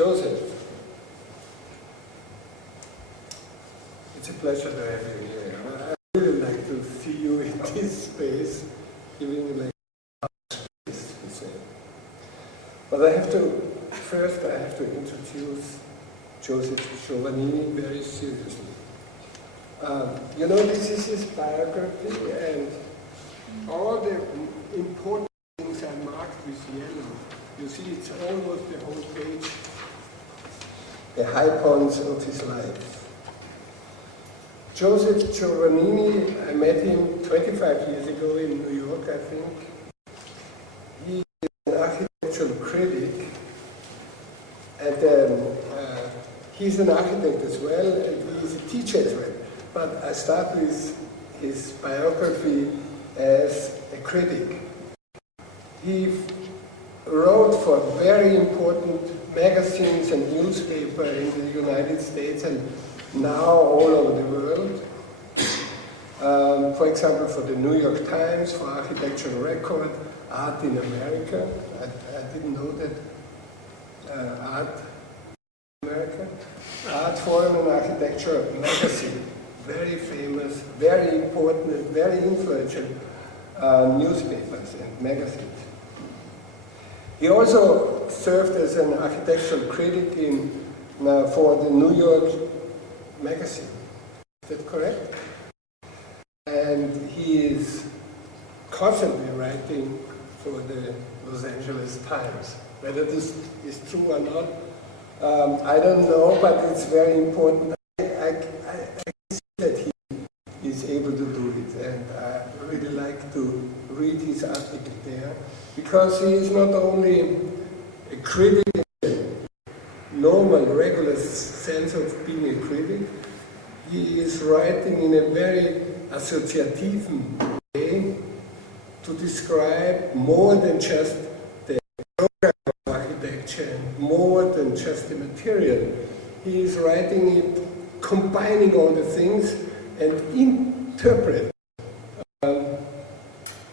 Joseph, it's a pleasure to have you here. I really like to see you in this space, giving you like space, we say. But first I have to introduce Joseph Giovannini very seriously. You know, this is his biography, and all the important things are marked with yellow. You see, it's almost the whole page, the high points of his life. Joseph Giovannini, I met him 25 years ago in New York, I think. He is an architectural critic, and he's an architect as well, and he's a teacher as well. But I start with his biography as a critic. He wrote for very important magazines and newspapers in the United States and now all over the world. For example, for the New York Times, for Architectural Record, Art in America. I didn't know that. Art in America. Art Forum and Architecture magazine. Very famous, very important, very influential newspapers and magazines. He also served as an architectural critic for the New York magazine. Is that correct? And he is constantly writing for the Los Angeles Times. Whether this is true or not, I don't know, but it's very important. I can see that he is able to do it, and I really like to read his article there, because he is not only a critic in a normal, regular sense of being a critic, he is writing in a very associative way to describe more than just the program of architecture and more than just the material. He is writing it, combining all the things and interpret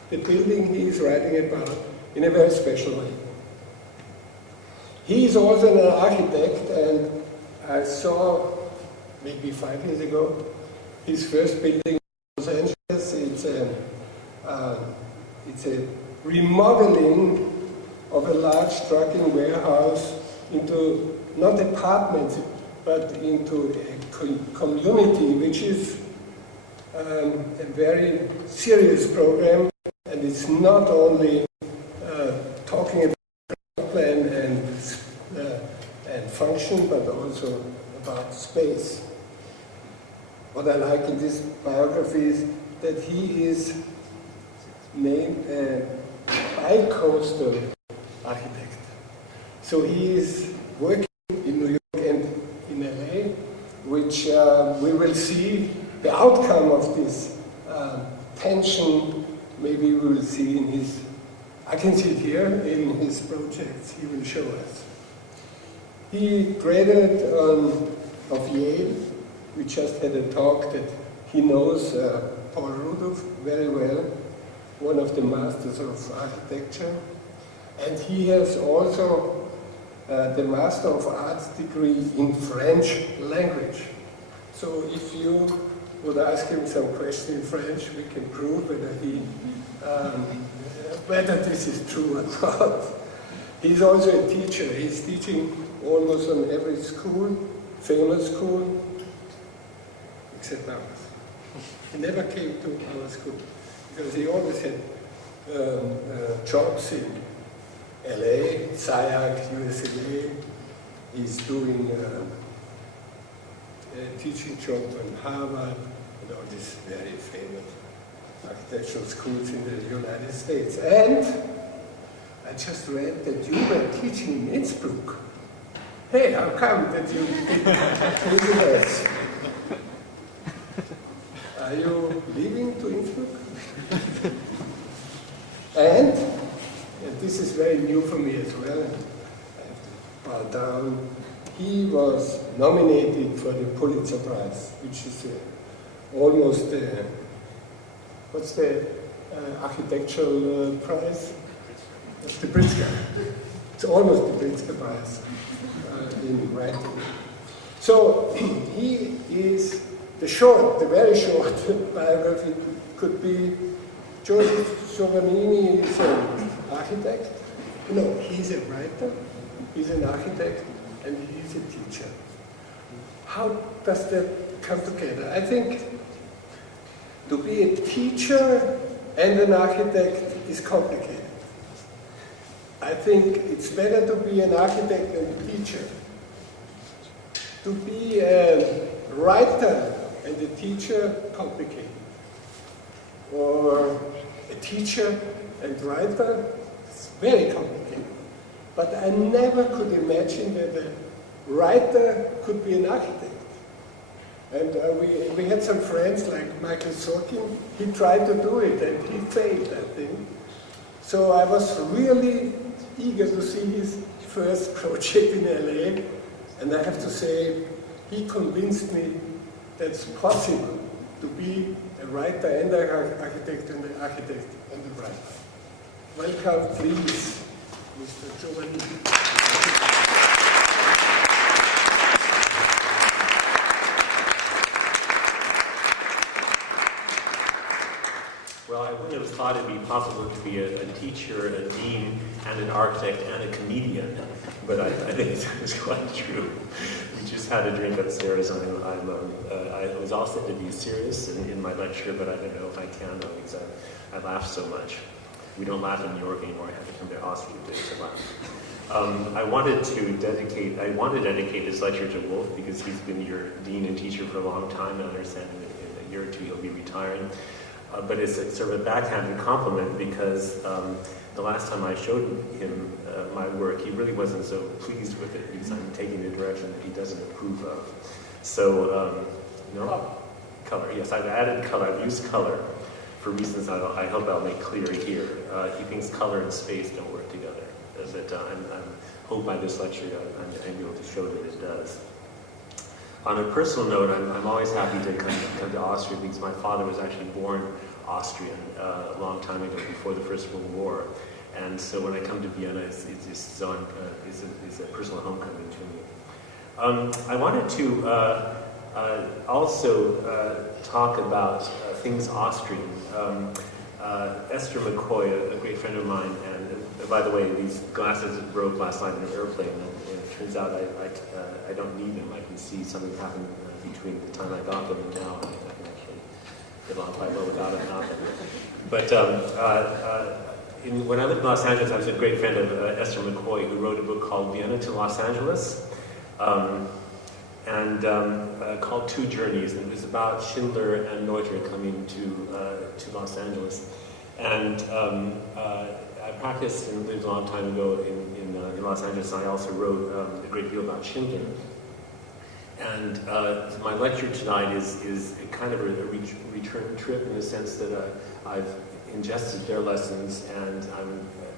the building he is writing about in a very special way. He is also an architect, and I saw maybe 5 years ago his first building in Los Angeles. It's a remodeling of a large trucking warehouse into not apartments but into a community, which is a very serious program. And it's not only talking about plan and function, but also about space. What I like in this biography is that he is named a bi-coastal architect. So he is working in New York and in LA, which we will see the outcome of this tension. Maybe we will see in his, I can see it here, in his projects he will show us. He graduated of Yale. We just had a talk that he knows Paul Rudolph very well, one of the masters of architecture. And he has also the Master of Arts degree in French language. So if you would ask him some question in French, we can prove whether this is true or not. He's also a teacher. He's teaching almost on every school, famous school, except ours. He never came to our school because he always had jobs in LA, SciAc, USLA. He's doing a teaching job in Harvard and all these very famous architectural schools in the United States. And I just read that you were teaching in Innsbruck. Hey, how come that you did that? Are you leaving to Innsbruck? And this is very new for me as well, I have to bow down. He was nominated for the Pulitzer Prize, which is almost, what's the architectural prize? The Pritzker. It's almost the Pritzker Prize in writing. So he is the very short biography could be Giovannini is an architect. No, he's a writer, he's an architect, and he's a teacher. How does that come together? I think to be a teacher and an architect is complicated. I think it's better to be an architect than a teacher. To be a writer and a teacher, complicated. Or a teacher and writer, it's very complicated. But I never could imagine that a writer could be an architect. And we had some friends like Michael Sorkin. He tried to do it and he failed, I think. So I was really eager to see his first project in LA. And I have to say, he convinced me that it's possible to be a writer and an architect and an architect and a writer. Welcome, please, Mr. Giovannini. Well, I wouldn't have thought it'd be possible to be a teacher, a dean, and an architect, and a comedian, but I think it's quite true. We just had a drink upstairs, and I was all set to be serious in my lecture, but I don't know if I can, because I laugh so much. We don't laugh in New York anymore. I have to come to Austria to laugh. I wanted to dedicate this lecture to Wolf because he's been your dean and teacher for a long time. I understand in a year or two he'll be retiring. But it's sort of a backhanded compliment because the last time I showed him my work, he really wasn't so pleased with it because I'm taking a direction that he doesn't approve of. So, color. Yes, I've added color. I've used color for reasons I hope I'll make clear here. He thinks color and space don't work together. But I hope by this lecture I'm able to show that it does. On a personal note, I'm always happy to come to Austria because my father was actually born Austrian a long time ago, before the First World War. And so when I come to Vienna, it's a personal homecoming to me. I wanted to also talk about things Austrian. Esther McCoy, a great friend of mine, and by the way, these glasses broke last night in an airplane, and it turns out I don't need them. I can see something happen between the time I got them and now. I can actually get along quite well without them now. But when I lived in Los Angeles, I was a great friend of Esther McCoy, who wrote a book called Vienna to Los Angeles, and called Two Journeys, and it was about Schindler and Neuter coming to Los Angeles. And I practiced and lived a long time ago in Los Angeles, and I also wrote a great deal about Schindler. And my lecture tonight is kind of a return trip in the sense that I've ingested their lessons and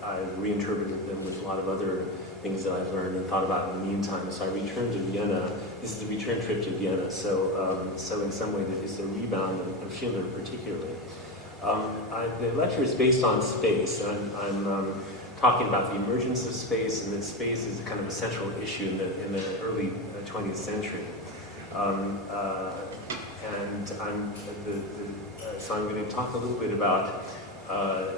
I've reinterpreted them with a lot of other things that I've learned and thought about in the meantime. So I returned to Vienna. This is the return trip to Vienna. So in some way, it's a rebound of Schindler particularly. The lecture is based on space. I'm talking about the emergence of space, and that space is a kind of a central issue in the early 20th century. So I'm going to talk a little bit about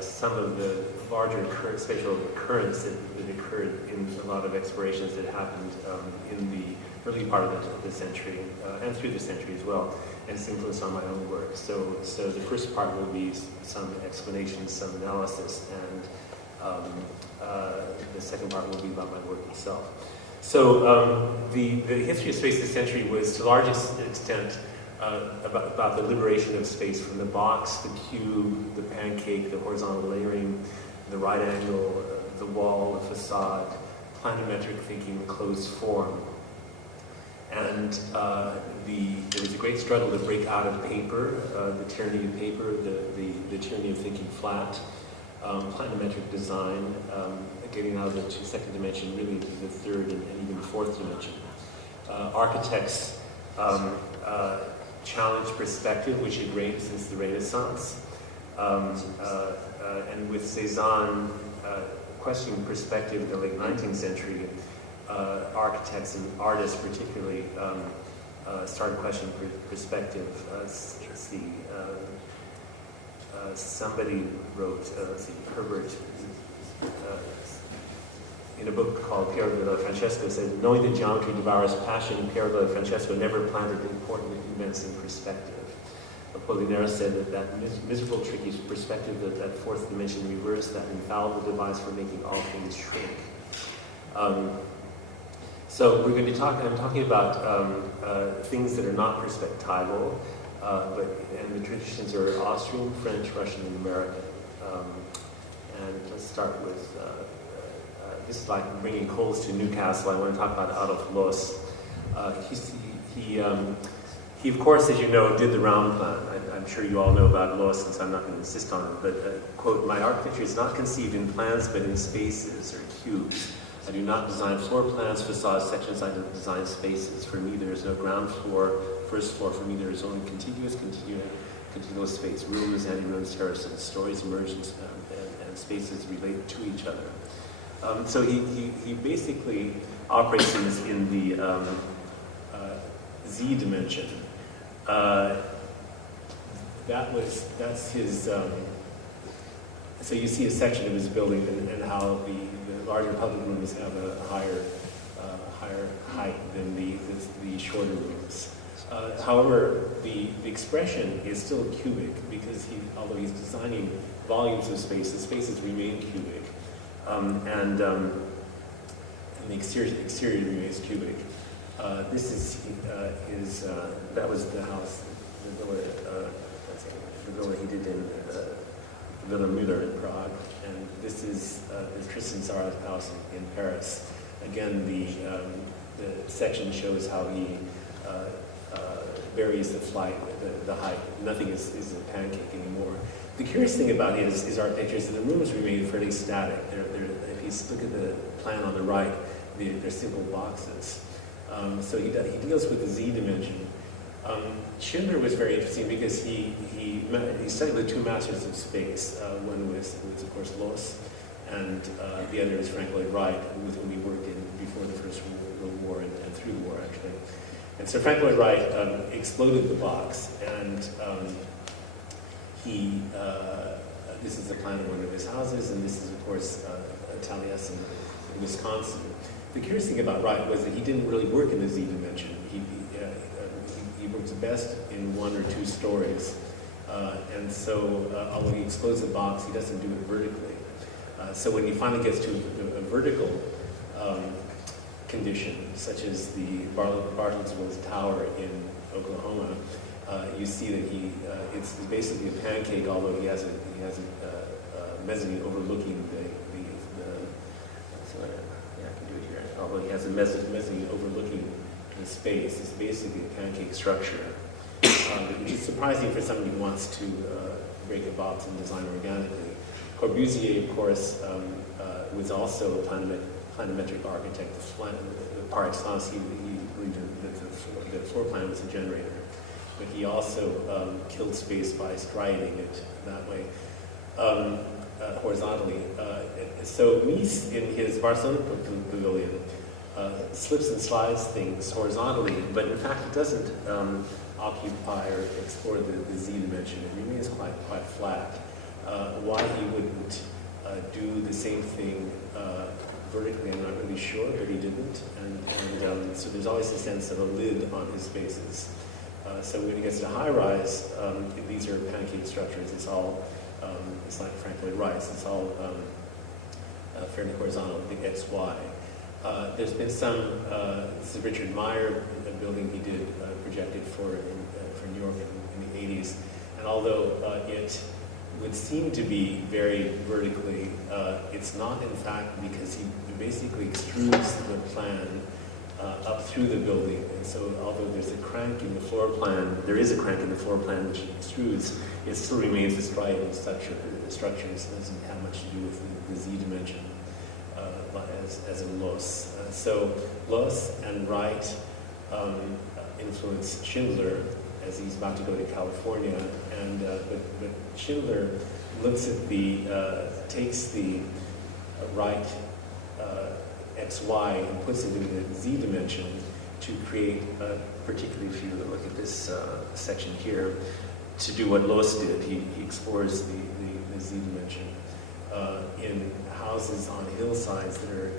some of the larger spatial currents that occurred in a lot of explorations that happened in the early part of the century and through the century as well, and its influence on my own work. So the first part will be some explanations, some analysis, and the second part will be about my work itself. So the history of space this century was to the largest extent about the liberation of space from the box, the cube, the pancake, the horizontal layering, the right angle, the wall, the facade, planimetric thinking, the closed form. And there was a great struggle to break out of paper, the tyranny of paper, the tyranny of thinking flat, planimetric design, getting out of the second dimension, really to the third and even fourth dimension. Architects challenged perspective, which had reigned since the Renaissance. And with Cézanne, questioning perspective in the late 19th century, architects and artists particularly started questioning perspective. Somebody wrote, Herbert, in a book called Piero della Francesco, said, knowing that geometry devours passion, Piero della Francesco never planted important events in perspective. Apollinaire said that miserable, tricky perspective, that fourth dimension reverse, that infallible device for making all things shrink. So we're going to I'm talking about things that are not perspectival, and the traditions are Austrian, French, Russian, and American. And let's start with, this is like bringing coals to Newcastle. I want to talk about Adolf Loos. He, of course, as you know, did the round plan. I'm sure you all know about Loos, since I'm not going to insist on it. But, quote, my architecture is not conceived in plans, but in spaces or cubes. I do not design floor plans, facades, sections. I design spaces. For me, there is no ground floor, first floor. For me, there is only continuous space. Rooms, anti-rooms, terraces, stories emerge and spaces relate to each other. So he basically operates in the Z dimension. That's his. So you see a section of his building and how the larger public rooms have a higher height than the shorter rooms. However, the expression is still cubic because although he's designing volumes of space, the spaces remain cubic, and the exterior remains cubic. This is that was the house, the villa he did in Villa Müller in Prague, and this is the Tristan Tzar's house in Paris. Again, the section shows how he varies the flight, the height. Nothing is a pancake anymore. The curious thing about his architecture is that the rooms remain fairly static. If you look at the plan on the right, they're simple boxes. So he deals with the Z dimension. Schindler was very interesting because he studied with two masters of space. One was of course Loos, and the other is Frank Lloyd Wright, with whom he worked before the First World War and through the war actually. And so Frank Lloyd Wright exploded the box, and this is the plan of one of his houses, and this is of course Taliesin in Wisconsin. The curious thing about Wright was that he didn't really work in the Z dimension. He works best in one or two stories. And so, although he explodes the box, he doesn't do it vertically. So when he finally gets to a vertical condition, such as the Bartlesville Tower in Oklahoma, you see that it's basically a pancake, although he has a mezzanine overlooking although he has a mezzanine overlooking the space. It's basically a pancake structure, which is surprising for somebody who wants to break a box and design organically. Corbusier, of course, was also a planimetric architect. Par excellence, he believed that the floor plan was a generator, but he also killed space by striating it that way. Horizontally. So Mies, in his Barcelona pavilion, slips and slides things horizontally, but in fact it doesn't occupy or explore the Z dimension. It remains quite flat. Why he wouldn't do the same thing vertically, I'm not really sure, but he didn't. And so there's always a sense of a lid on his spaces. So when he gets to high rise, these are pancake structures. It's like Frank Lloyd Wright's. It's all fairly horizontal, the XY. There's been some, this is Richard Meyer, a building he did projected for New York in the 80s. And although it would seem to be very vertically, it's not in fact, because he basically extrudes the plan up through the building. And so although there's a crank in the floor plan, there is a crank in the floor plan which extrudes, it still remains a striated structure. It doesn't have much to do with the Z dimension as in Loos. So Loos and Wright influenced Schindler as he's about to go to California, and but Schindler looks at takes the right x, y, and puts it in the z dimension to create, particularly if you look at this section here, to do what Loos did. He explores the z dimension in houses on hillsides that are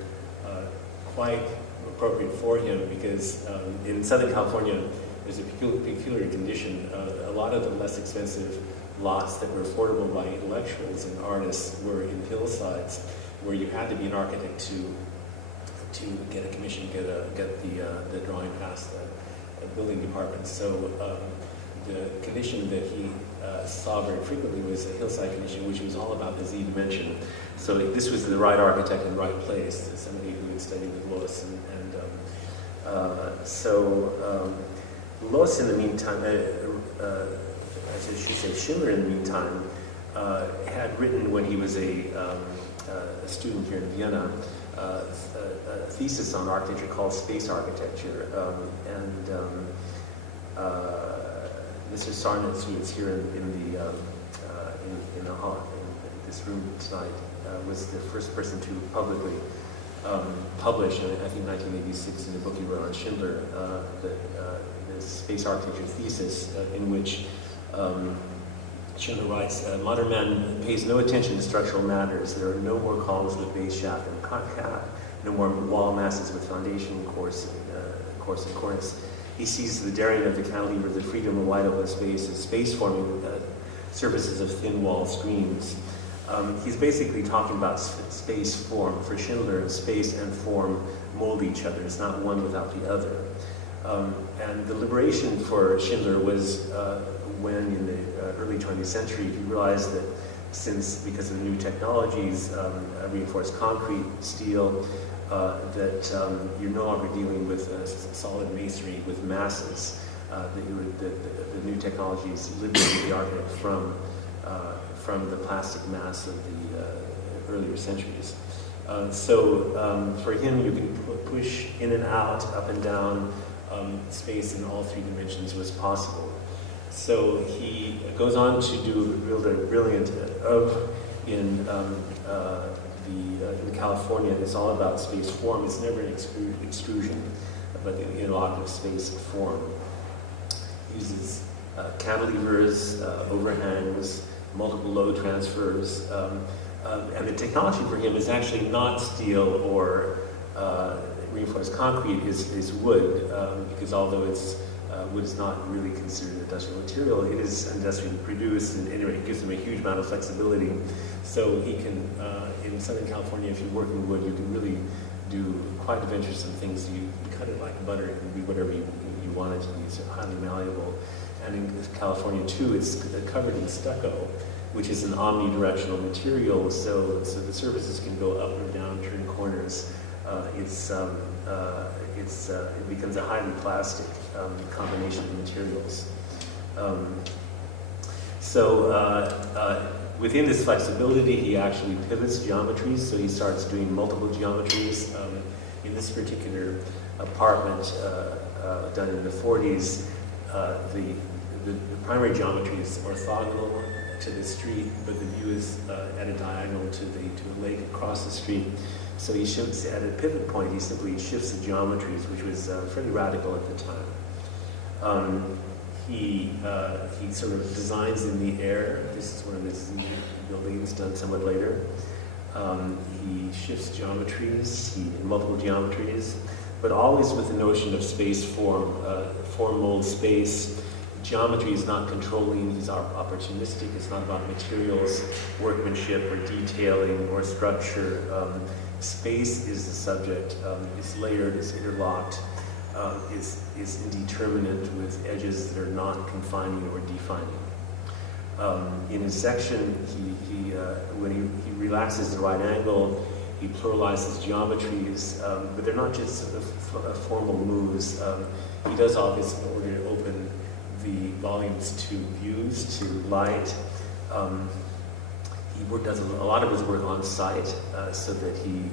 quite appropriate for him, because in Southern California there's a peculiar condition. A lot of the less expensive lots that were affordable by intellectuals and artists were in hillsides, where you had to be an architect to get a commission, get the drawing past the building department. So the condition that he saw very frequently was a hillside condition, which was all about the z dimension. So this was the right architect in the right place, somebody who had studied with Loos. So Loos, in the meantime, I should say Schindler, in the meantime, had written, when he was a student here in Vienna, a thesis on architecture called Space Architecture. Mr. Sarnitz, who is here in the hall, in this room tonight, was the first person to publicly publish, I think in 1986, in a book he wrote on Schindler, the Space Architecture thesis, in which Schindler writes, modern man pays no attention to structural matters. There are no more columns with base shaft and cap, no more wall masses with foundation, course and cornice. He sees the daring of the cantilever, the freedom of wide open spaces, space-forming surfaces of thin wall screens. He's basically talking about space form. For Schindler, space and form mold each other. It's not one without the other. And the liberation for Schindler was when, in the early 20th century, he realized that because of the new technologies, reinforced concrete, steel, that you're no longer dealing with solid masonry with masses. The new technologies liberated the architect from the plastic mass of the earlier centuries. So for him, you can push in and out, up and down. Space in all three dimensions was possible. So he goes on to do a brilliant in California. It's all about space form. It's never an extrusion, but the interlocutive space form. He uses cantilevers, overhangs, multiple load transfers, and the technology for him is actually not steel or reinforced concrete, is wood, because although wood is not really considered an industrial material, it is industrially produced, and anyway, it gives him a huge amount of flexibility. So he can, in Southern California, if you work in wood, you can really do quite adventuresome things. You cut it like butter, it can be whatever you want it to be. It's highly malleable. And in California too, it's covered in stucco, which is an omnidirectional material, so the surfaces can go up or down, turn corners. It becomes a highly plastic combination of materials. Within this flexibility, he actually pivots geometries, so he starts doing multiple geometries. In this particular apartment done in the 40s, the primary geometry is orthogonal to the street, but the view is at a diagonal to a lake across the street. So he shifts at a pivot point. He simply shifts the geometries, which was fairly radical at the time. He sort of designs in the air. This is one of his buildings done somewhat later. He shifts geometries, multiple geometries, but always with the notion of space form, form mold space. Geometry is not controlling, he's opportunistic, it's not about materials, workmanship, or detailing, or structure. Space is the subject, it's layered, it's interlocked, is indeterminate with edges that are not confining or defining. In his section, when he relaxes the right angle, he pluralizes geometries, but they're not just sort of formal moves. He does all this in order to open the volumes to views, to light. He does a lot of his work on site, so that he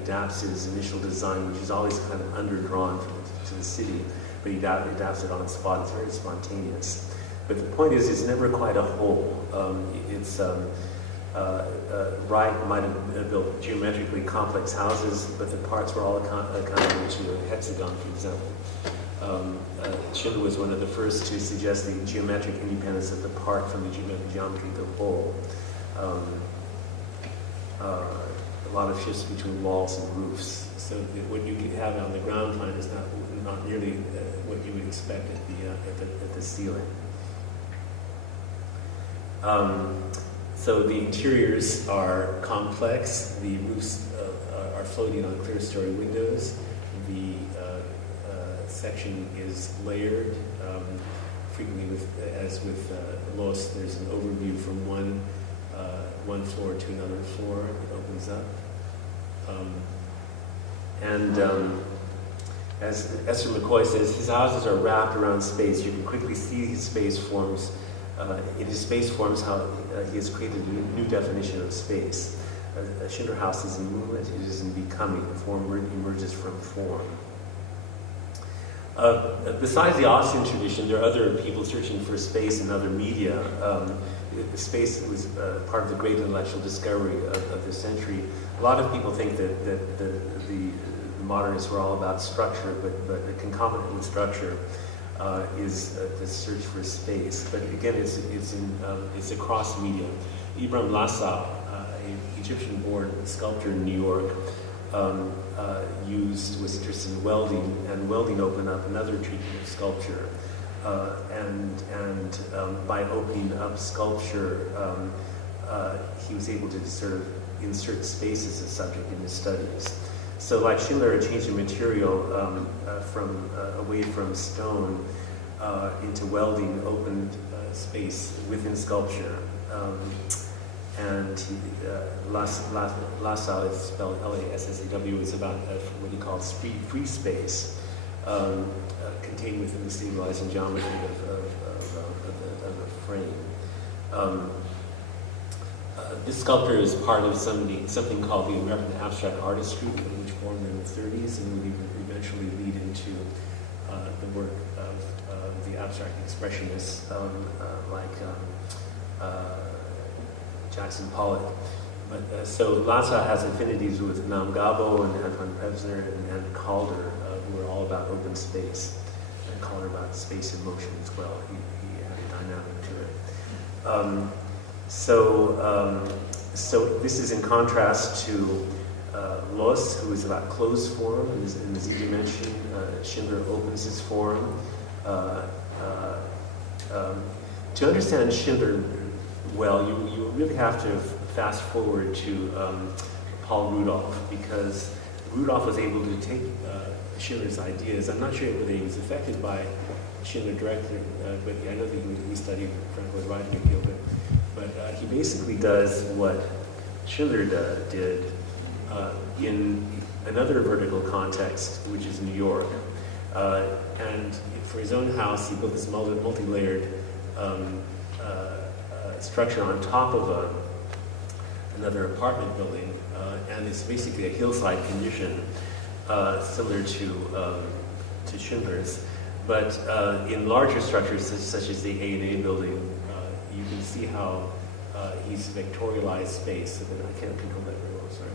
adapts his initial design, which is always kind of underdrawn to the city, but he adapts it on the spot. It's very spontaneous. But the point is, it's never quite a whole. Wright might have built geometrically complex houses, but the parts were all accountable to a hexagon, for example. Schindler was one of the first to suggest the geometric independence of the part from the geometry of the whole. A lot of shifts between walls and roofs, so that what you have on the ground plan is not nearly what you would expect at the ceiling. So the interiors are complex. The roofs are floating on clear-story windows. The section is layered. Frequently, as with Los, there's an overview from one floor to another floor. It opens up. As Esther McCoy says, his houses are wrapped around space. You can quickly see his space forms. In his space forms, how he has created a new definition of space. A Schindler house is in movement, it is in becoming. Form emerges from form. Besides the Austrian tradition, there are other people searching for space in other media. Space was part of the great intellectual discovery of the century. A lot of people think that the modernists were all about structure, but the concomitant with structure is the search for space. But again, it's across media. Ibrahim Lassa, an Egyptian-born sculptor in New York, was interested in welding, and welding opened up another treatment of sculpture. By opening up sculpture, he was able to sort of insert space as a subject in his studies. So, like Schindler, changed the material away from stone into welding, opened space within sculpture. Lassa is spelled L-A-S-S-A-W, is about what he calls free space, contained within the stabilizing geometry of the frame. This sculptor is part of something called the American Abstract Artistry, which formed in the 30s and would eventually lead into the work of the abstract expressionists like Jackson Pollock. But so Lassa has affinities with Naum Gabo and Antoine Prevsner and Calder, who are all about open space, and Calder about space and motion as well. He had a dynamic to it. So this is in contrast to Los, who is about closed form in the Z dimension. Schindler opens his form. To understand Schindler well, you really have to fast forward to Paul Rudolph, because Rudolph was able to take Schindler's ideas. I'm not sure whether he was affected by Schindler directly, but I know that he studied Frank Lloyd Wright a good deal, but he basically does what Schindler did in another vertical context, which is New York. And for his own house, he built this multi-layered structure on top of another apartment building, and it's basically a hillside condition, similar to Schindler's. But in larger structures, such as the A&A building, you can see how he's vectorialized space. So that I can't control that very well, sorry.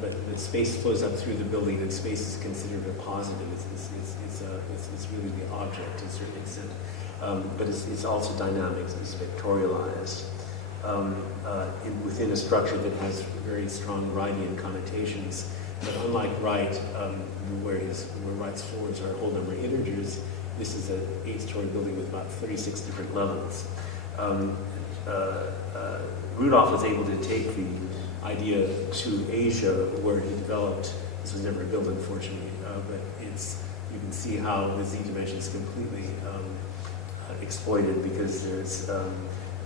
But the space flows up through the building, and space is considered a positive. It's really the object to a certain extent. But it's also dynamic, it's vectorialized within a structure that has very strong Wrightian connotations. But unlike Wright, where Wright's floors are whole number integers, this is an 8-story building with about 36 different levels. Rudolph was able to take the idea to Asia, where he developed. This was never built, unfortunately, but you can see how the Z dimension is completely exploited, because there's a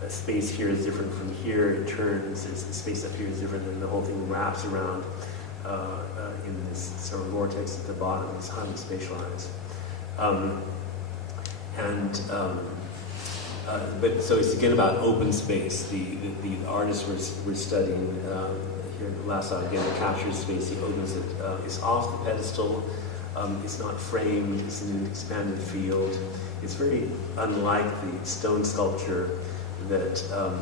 space here is different from here, it turns, there's a space up here is different, and the whole thing wraps around in this sort of vortex at the bottom. It's highly spatialized. But so it's again about open space. The artists we're studying here in Lassa, again, captures space, he opens it. It's off the pedestal. It's not framed, it's in an expanded field. It's very unlike the stone sculpture that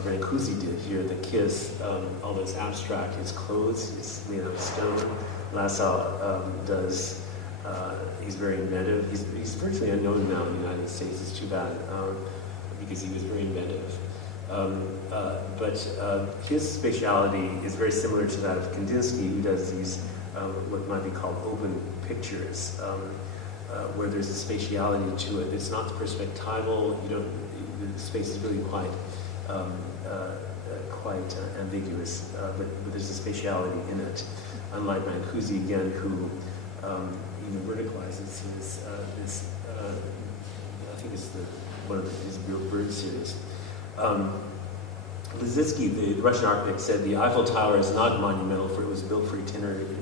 Brancusi did here, the kiss, although it's abstract, his clothes, it's made of stone. Lassalle does, he's very inventive. He's virtually unknown now in the United States. It's too bad, because he was very inventive. But his spatiality is very similar to that of Kandinsky, who does these, what might be called open pictures, where there's a spatiality to it. It's not perspectival. The space is really quite ambiguous, but there's a spatiality in it. Unlike Brancusi again, who verticalizes this. I think it's one of his bird series. Liszewski, the Russian architect, said the Eiffel Tower is not monumental, for it was built for eternity.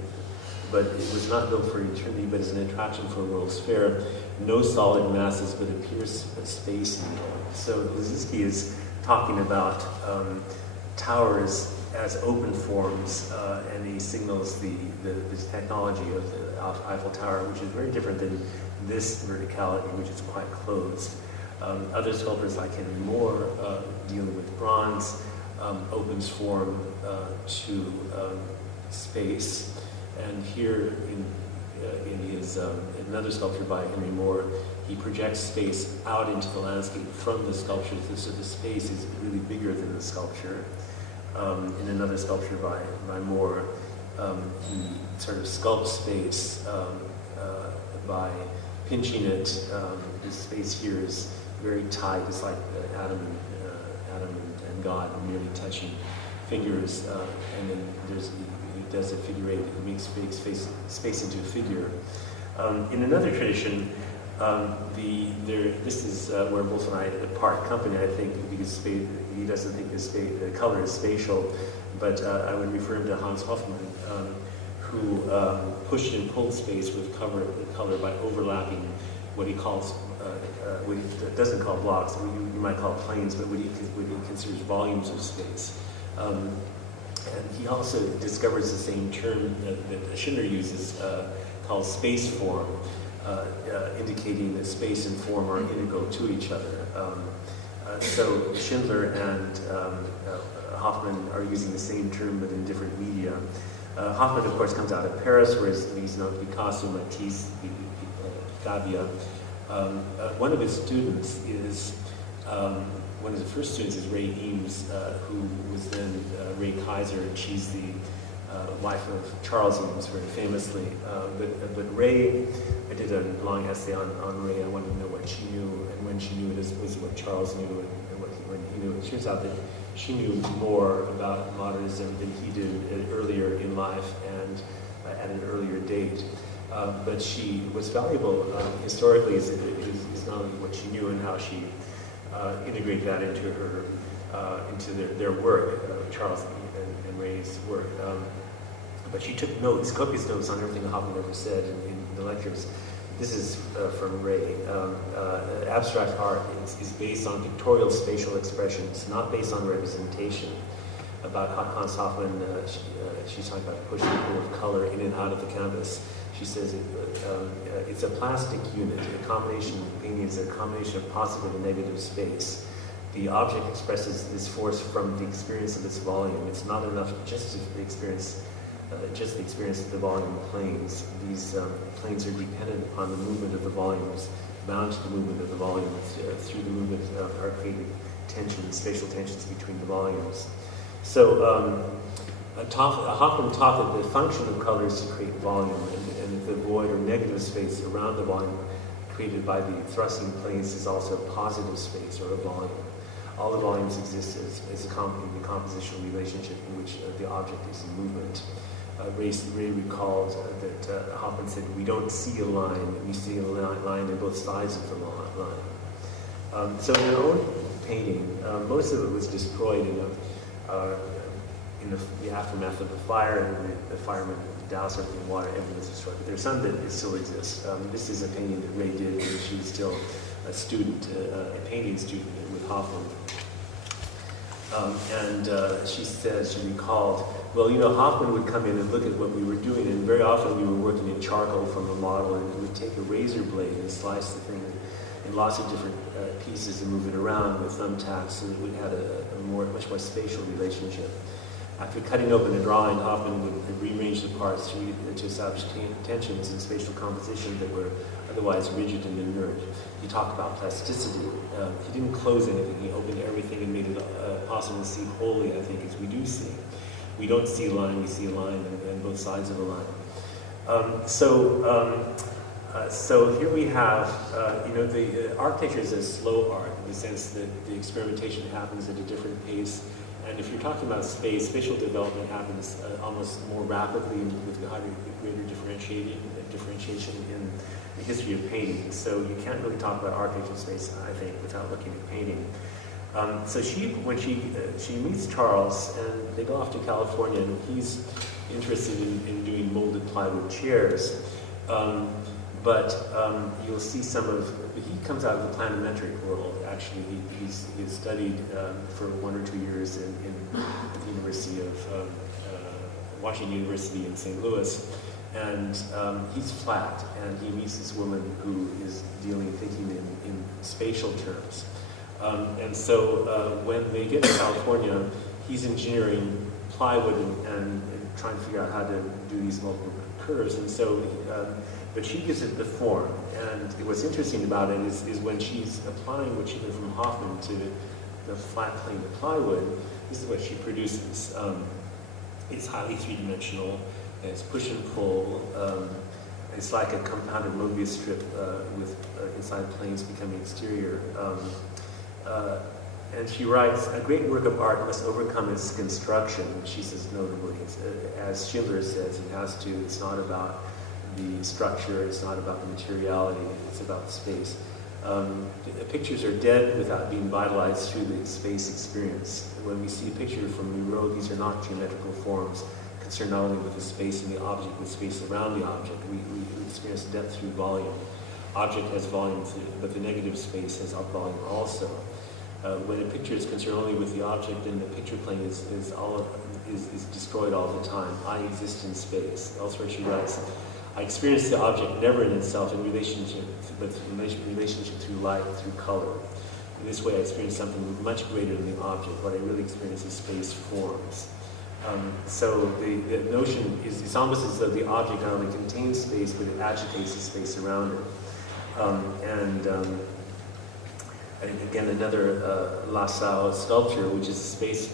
But it was not built for eternity, but as an attraction for a World's Fair. No solid masses, but a pure space in there. So Liszewski is talking about towers as open forms, and he signals the technology of the Eiffel Tower, which is very different than this verticality, which is quite closed. Other sculptors like Henry Moore, dealing with bronze, opens form to space. And here in his another sculpture by Henry Moore, he projects space out into the landscape from the sculpture, so the space is really bigger than the sculpture. In another sculpture by Moore, he sort of sculpts space by pinching it. The space here is very tight. It's like Adam and God merely touching fingers, and then he does a figure eight. He makes space into a figure. In another tradition, this is where Wolf and I part company, I think, because he doesn't think the color is spatial, but I would refer him to Hans Hofmann, who pushed and pulled space with color by overlapping what he calls, what he doesn't call blocks, what you might call planes, but what he considers volumes of space. And he also discovers the same term that Schindler uses, called space form, indicating that space and form are integral to each other. So Schindler and Hoffman are using the same term but in different media. Hoffman, of course, comes out of Paris, whereas he's known Picasso, Matisse, Gabia. One of his students is, one of the first students is Ray Eames, who was then Ray Kaiser, and she's the wife of Charles Eames, very famously. But Ray, I did a long essay on Ray. I wanted to know what she knew, and when she knew it, as opposed to what Charles knew and when he knew. It turns out that she knew more about modernism than he did earlier in life and at an earlier date. But she was valuable historically, is not only what she knew and how she integrated that into her into their work, Charles and Ray's work. But she took notes, copious notes on everything Hoffman ever said in the lectures. This is from Ray. Abstract art is based on pictorial spatial expressions, not based on representation. About Hans Hoffman, she's talking about pushing and pull of color in and out of the canvas. She says it's a plastic unit. A combination of painting is a combination of positive and negative space. The object expresses this force from the experience of its volume. It's not enough just to experience of the volume planes. These planes are dependent upon the movement of the volumes, bound to the movement of the volume. Through the movement are created tensions, spatial tensions between the volumes. So Hoffman taught that the function of color is to create volume, and the void or negative space around the volume created by the thrusting planes is also a positive space or a volume. All the volumes exist as a compositional relationship in which the object is in movement. Ray recalled that Hoffman said, "We don't see a line, we see a line on both sides of the line." So in their own painting, most of it was destroyed in the aftermath of the fire, and the firemen doused it in water, everything was destroyed. But there's some that still exist. This is a painting that Ray did when she was still a student, a painting student with Hoffman. She says, she recalled, well, Hoffman would come in and look at what we were doing, and very often we were working in charcoal from a model, and he would take a razor blade and slice the thing and lots of different pieces and move it around with thumbtacks, so that we had a much more spatial relationship. After cutting open a drawing, Hoffman would rearrange the parts to establish tensions and spatial composition that were otherwise rigid and inert. He talked about plasticity. He didn't close anything. He opened everything and made it possible to see wholly, I think, as we do see. We don't see a line, we see a line and both sides of a line. So here we have, the architecture is a slow art in the sense that the experimentation happens at a different pace. And if you're talking about space, spatial development happens almost more rapidly with greater differentiation in the history of painting. So you can't really talk about architecture space, I think, without looking at painting. So when she meets Charles, and they go off to California, and he's interested in doing molded plywood chairs. But you'll see he comes out of the planimetric world, actually. He's studied for 1 or 2 years in the University of, Washington University in St. Louis. And he's flat, and he meets this woman who is thinking in spatial terms. And so when they get to California, he's engineering plywood and trying to figure out how to do these multiple curves. And so, but she gives it the form. And what's interesting about it is when she's applying what she learned from Hoffman to the flat plane of plywood, this is what she produces. It's highly three-dimensional. It's push and pull. It's like a compounded Mobius strip with inside planes becoming exterior. And she writes, a great work of art must overcome its construction. She says notably, as Schindler says, it has to. It's not about the structure, it's not about the materiality, it's about the space. The pictures are dead without being vitalized through the space experience. When we see a picture from Miro, these are not geometrical forms concerned not only with the space in the object, but space around the object. We experience depth through volume. Object has volume, but the negative space has volume also. When a picture is concerned only with the object, then the picture plane is destroyed all the time. I exist in space. Elsewhere she writes, I experience the object never in itself in relationship, but in relationship through light, through color. In this way I experience something much greater than the object. What I really experience is space forms. So the notion is, it's almost as though the object not only contains space, but it agitates the space around it. And again, another LaSalle sculpture, which is a space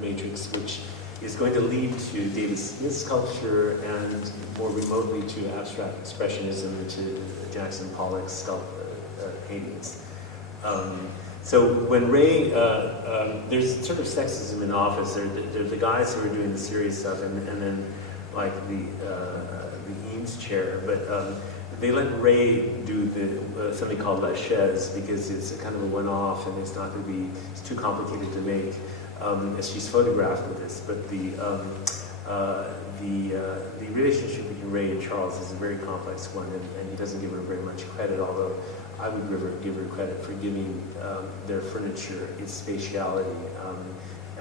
matrix, which is going to lead to David Smith's sculpture and more remotely to abstract expressionism, to Jackson Pollock's paintings. So when Ray, there's sort of sexism in office. There are the guys who are doing the serious stuff, and then like the Eames chair, but they let Ray do something called La Chaise because it's a kind of a one-off and it's not going to be, it's too complicated to make. As she's photographed with this, but the relationship between Ray and Charles is a very complex one, and he doesn't give her very much credit, although I would give her credit for giving their furniture its spatiality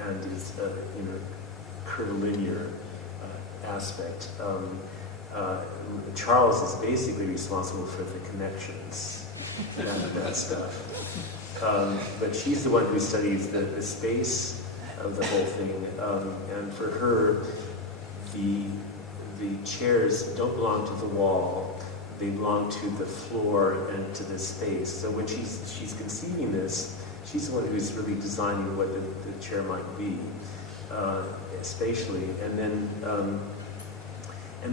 and its curvilinear aspect. Charles is basically responsible for the connections and that stuff. But she's the one who studies the space of the whole thing, and for her, the chairs don't belong to the wall; they belong to the floor and to the space. So when she's conceiving this, she's the one who's really designing what the chair might be spatially, and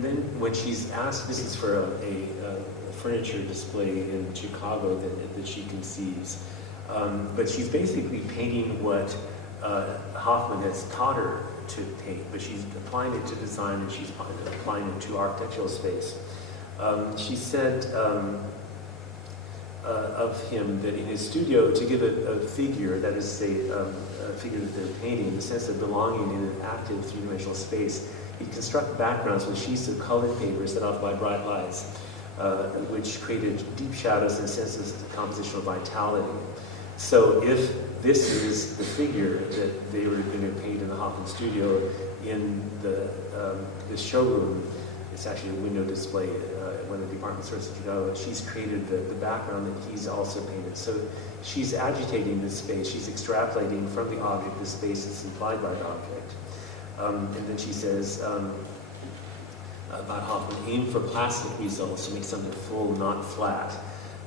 then when she's asked, this is for a furniture display in Chicago that she conceives. But she's basically painting what Hoffman has taught her to paint, but she's applying it to design and she's applying it to architectural space. She said of him that in his studio, to give a figure, that is, say, a figure that they're painting, in the sense of belonging in an active three-dimensional space, he'd construct backgrounds with sheets of colored paper set off by bright lights, which created deep shadows and senses of compositional vitality. So if this is the figure that they were going to paint in the Hoffman studio in the showroom, it's actually a window display at one of the department stores in Chicago. She's created the background that he's also painted. So she's agitating this space. She's extrapolating from the object the space that's implied by the object. And then she says about Hoffman, aim for plastic results to make something full, not flat.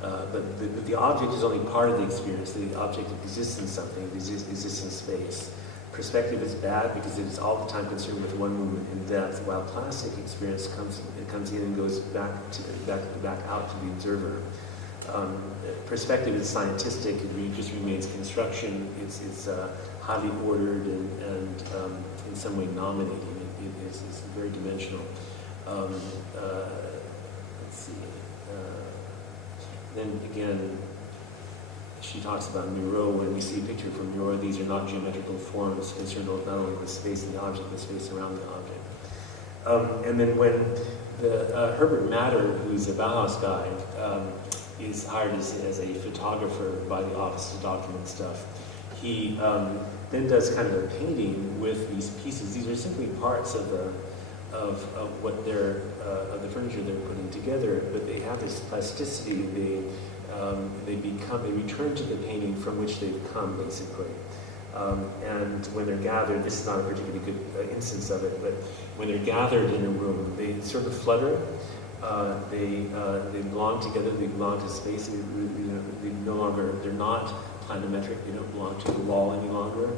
But the object is only part of the experience. The object exists in something, it exists in space. Perspective is bad because it is all the time concerned with one movement in depth, while plastic experience comes in and goes back out to the observer. Perspective is scientific; it just remains construction. It's highly ordered and in some way nominating. It's very dimensional. Let's see. Then again, she talks about Miro. When we see a picture from Miro, these are not geometrical forms concerned not only with space in the object, but space around the object. And then when Herbert Matter, who's a Bauhaus guy, is hired as a photographer by the office to document stuff, he then does kind of a painting with these pieces. These are simply parts of what they're of the furniture they're putting together, but they have this plasticity. They return to the painting from which they've come, basically. And when they're gathered, this is not a particularly good instance of it, but when they're gathered in a room, they sort of flutter. They belong together. They belong to space. They're not planimetric. They don't belong to the wall any longer.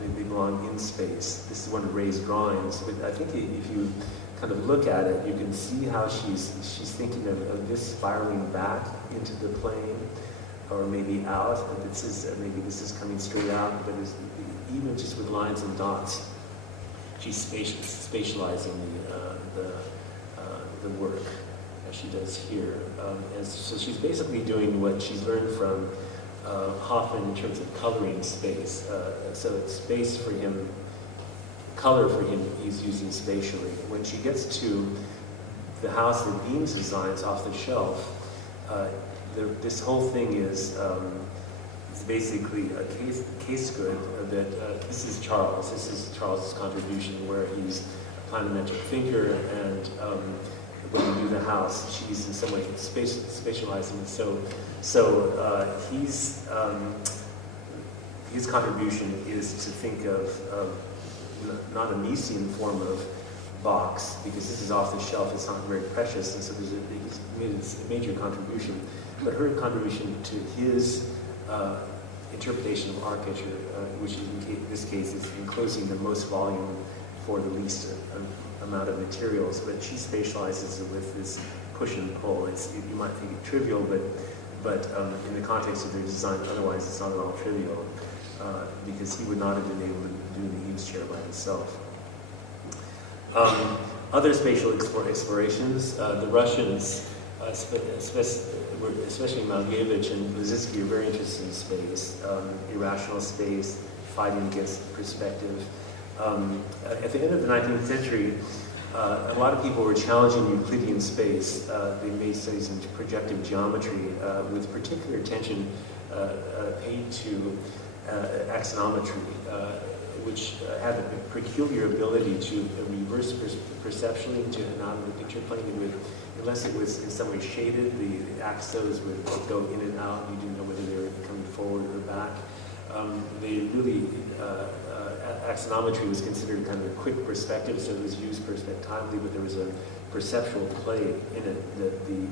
They belong in space. This is one of Ray's drawings, but I think if you kind of look at it, you can see how she's thinking of this spiraling back into the plane, or maybe out. Maybe this is coming straight out, but even just with lines and dots, she's spatializing the work as she does here. And so she's basically doing what she's learned from Hoffman in terms of coloring space. So it's space for him, color for him, he's using spatially. When she gets to the house that Beams designs off the shelf, this whole thing is basically a case good that this is Charles. This is Charles's contribution, where he's a planimetric thinker, and when you do the house, she's in some way spatializing it. So his contribution is to think of not a Miesian form of box, because this is off the shelf, it's not very precious, and so he's made a major contribution. But her contribution to his interpretation of architecture, which in this case is enclosing the most volume for the least amount of materials, but she spatializes it with this push and pull. You might think it trivial, but in the context of their design, otherwise it's not at all trivial, because he would not have been able to do the Eames chair by himself. Other spatial explorations, the Russians, especially Malevich and Blazitsky, are very interested in space, irrational space, fighting against perspective. At the end of the 19th century, a lot of people were challenging Euclidean space. They made studies in projective geometry with particular attention paid to axonometry, which had a peculiar ability to reverse perceptually to an out of the picture plane. Unless it was in some way shaded, the axos would go in and out. You didn't know whether they were coming forward or back. Axonometry was considered kind of a quick perspective, so it was used perspectively, but there was a perceptual play in it that the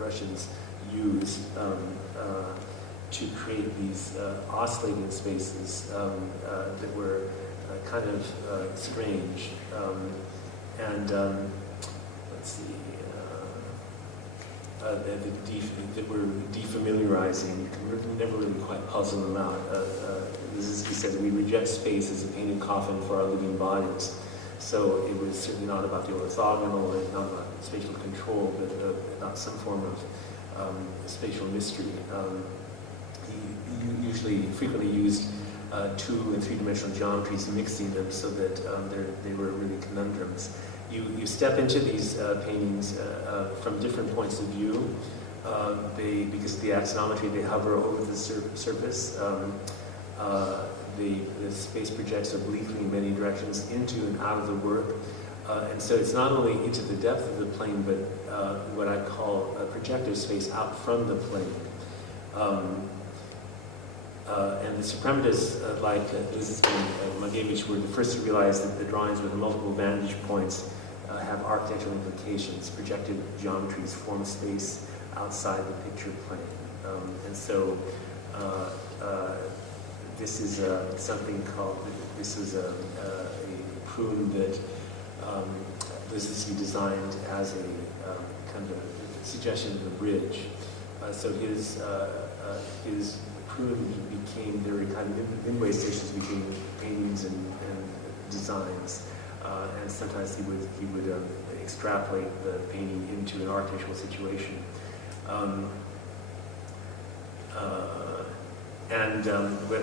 Russians used to create these oscillating spaces that were kind of strange. Let's see, that were defamiliarizing. You can never really quite puzzle them out. He said we reject space as a painted coffin for our living bodies. So it was certainly not about the orthogonal, and not about spatial control, but about some form of spatial mystery. He frequently used 2- and 3-dimensional geometries, mixing them so that they were really conundrums. You step into these paintings from different points of view. Because of the axonometry, they hover over the surface. The space projects obliquely in many directions into and out of the work. And so it's not only into the depth of the plane, but what I call a projective space out from the plane. And the suprematists like Liz and Magevich were the first to realize that the drawings with multiple vantage points have architectural implications. Projective geometries form space outside the picture plane. And so this is something called, this is a prune that Lizinsky designed as a kind of a suggestion of a bridge. So his prune became, there were kind of midway stations between paintings and designs. And sometimes he would extrapolate the painting into an architectural situation.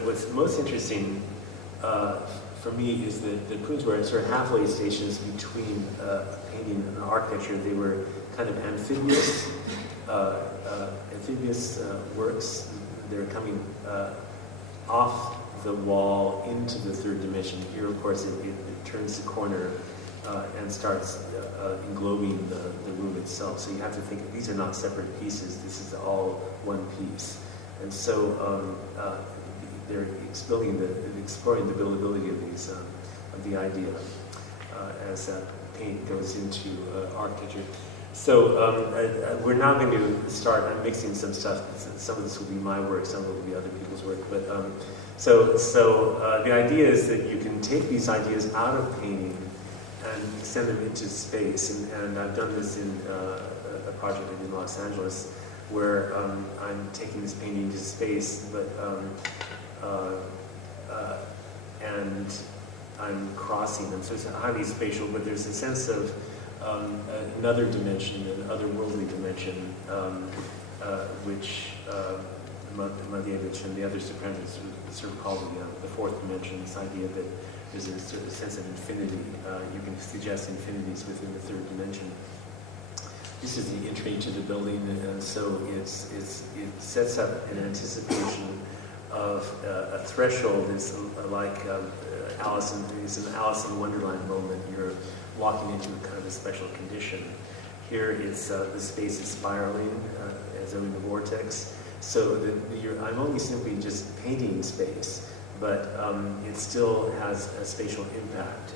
What's most interesting for me is that the prunes were sort of halfway stations between painting and architecture. They were kind of amphibious works. They're coming off the wall into the third dimension. Here, of course, it turns the corner and starts englobing the room itself. So you have to think that these are not separate pieces. This is all one piece. And so they're exploring the buildability of these, of the idea as paint goes into architecture. So we're now going to start. I'm mixing some stuff. Some of this will be my work. Some of it will be other people's work. But so the idea is that you can take these ideas out of painting and extend them into space. And I've done this in a project in Los Angeles, where I'm taking this painting into space, but and I'm crossing them. So it's highly spatial, but there's a sense of another dimension, an otherworldly dimension, which Magevich and the other suprematists sort of call the fourth dimension, this idea that there's a sort of sense of infinity. You can suggest infinities within the third dimension. This is the entry to the building, and so it sets up an anticipation of a threshold. It's like Alice in Wonderland moment. You're walking into a kind of a special condition. Here, it's the space is spiraling as though in a vortex. So I'm only simply just painting space, but it still has a spatial impact,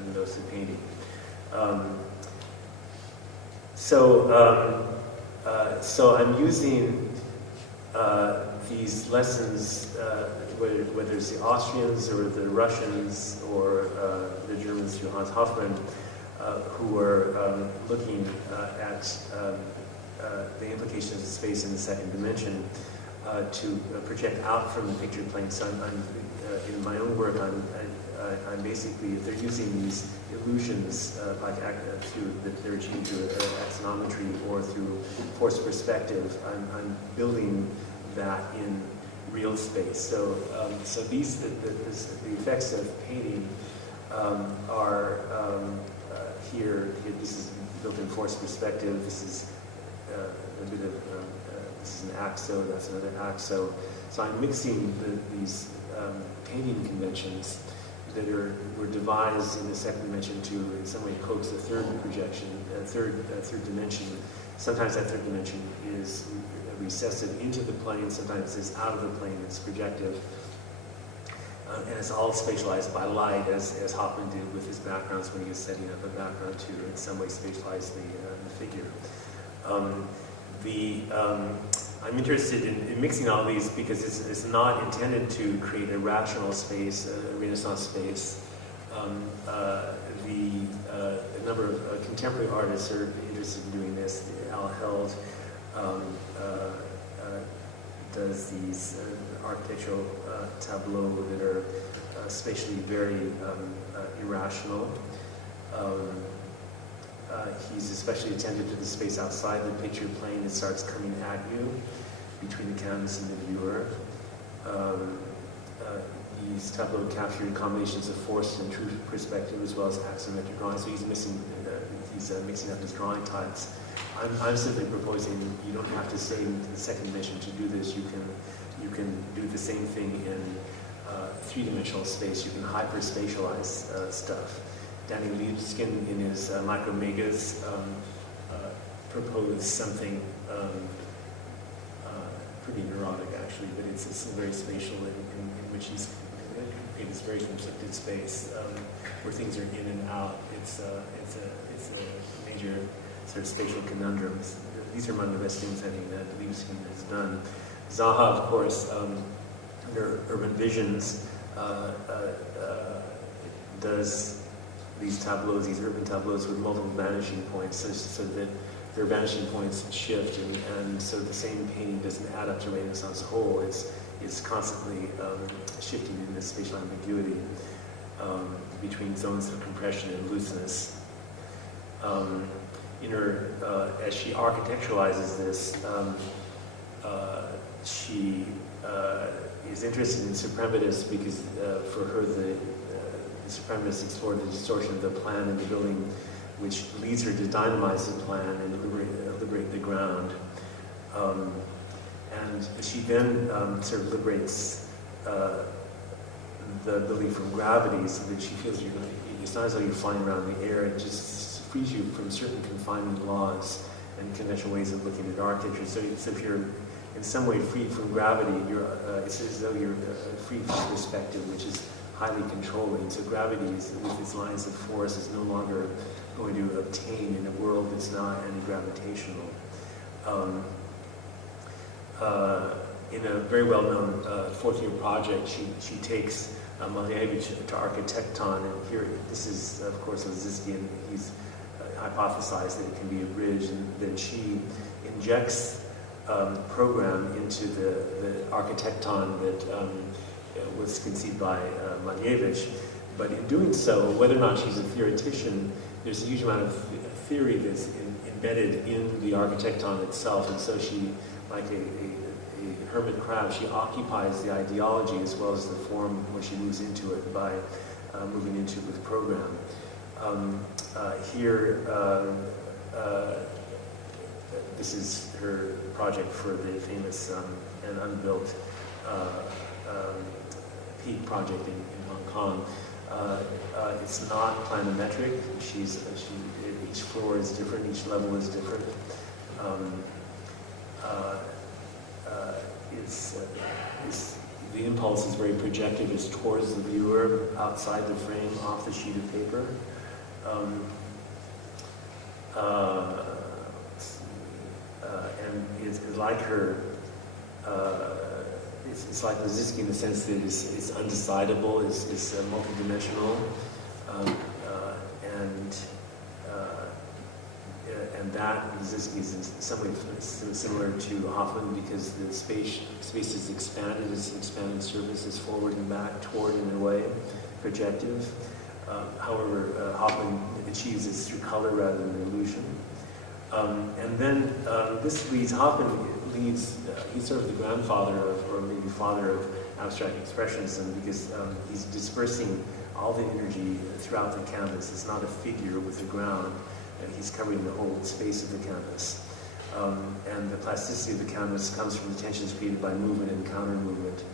even though it's a painting. So I'm using these lessons, whether it's the Austrians or the Russians or the Germans, Johannes Hoffmann, who are looking at the implications of space in the second dimension to project out from the picture plane. So in my own work, I'm basically, if they're using these illusions like that they're achieved through axonometry or through forced perspective, I'm building that in real space. So the effects of painting are here. This is built in forced perspective. This is a bit of this is an axo. That's another axo. So I'm mixing these painting conventions that were devised in the second dimension to, in some way, coax the third projection, third dimension. Sometimes that third dimension is recessive into the plane. Sometimes it's out of the plane. It's projective, and it's all spatialized by light, as Hoffman did with his backgrounds when he was setting up a background to, in some way, spatialize the figure. I'm interested in mixing all these because it's not intended to create a rational space, a Renaissance space. A number of contemporary artists are interested in doing this. Al Held does these architectural tableaux that are spatially very irrational. He's especially attentive to the space outside the picture plane. It starts coming at you between the canvas and the viewer. These tableaux capture combinations of forced and true perspective as well as axiometric drawing. So he's mixing up his drawing types. I'm simply proposing you don't have to stay in the second dimension to do this. You can do the same thing in three-dimensional space. You can hyperspatialize stuff Danny Libeskind in his Micromegas proposed something pretty neurotic actually, but it's very spatial in which he's created this very conflicted space where things are in and out. It's a major sort of spatial conundrums. These are among the best things I think that Libeskind has done. Zaha, of course, under Urban Visions, does these tableaus, these urban tableaus with multiple vanishing points, so that their vanishing points shift, and so the same painting doesn't add up to Renaissance whole. It's constantly shifting in this spatial ambiguity between zones of compression and looseness. In her, as she architecturalizes this, she is interested in suprematists because for her the suprematists explore the distortion of the plan in the building, which leads her to dynamize the plan and liberate the ground. And she then sort of liberates the building from gravity, so that she feels it's not as though you're flying around the air, it just frees you from certain confining laws and conventional ways of looking at architecture. So if you're in some way free from gravity, it's as though you're free from perspective, which is highly controlling. So gravity, with its lines of force, is no longer going to obtain in a world that's not anti-gravitational. In a very well-known fourth-year project, she takes Malevich to Architecton, and here, this is, of course, Liszewski, and he's hypothesized that it can be a bridge, and then she injects program into the Architecton that was conceived by Malevich. But in doing so, whether or not she's a theoretician, there's a huge amount of theory that's embedded in the Architecton itself, and so she, like a hermit crab, she occupies the ideology as well as the form when she moves into it by moving into it with program. Here, this is her project for the famous and unbuilt Peak project in Hong Kong. It's not planimetric. Each floor is different, each level is different. The impulse is very projectivist towards the viewer, outside the frame, off the sheet of paper. And it's like her, it's like Liszewski in the sense that it's undecidable, it's multidimensional, and that Liszewski is in some way similar to Hoffman because the space is expanded, it's an expanded surface, it's forward and back, toward and away, projective. However, Hoffman achieves this through color rather than illusion. And then this leads, Hoffman leads, he's sort of the grandfather or maybe father of abstract expressionism because he's dispersing all the energy throughout the canvas. It's not a figure with the ground. He's covering the whole space of the canvas. And the plasticity of the canvas comes from the tensions created by movement and counter-movement.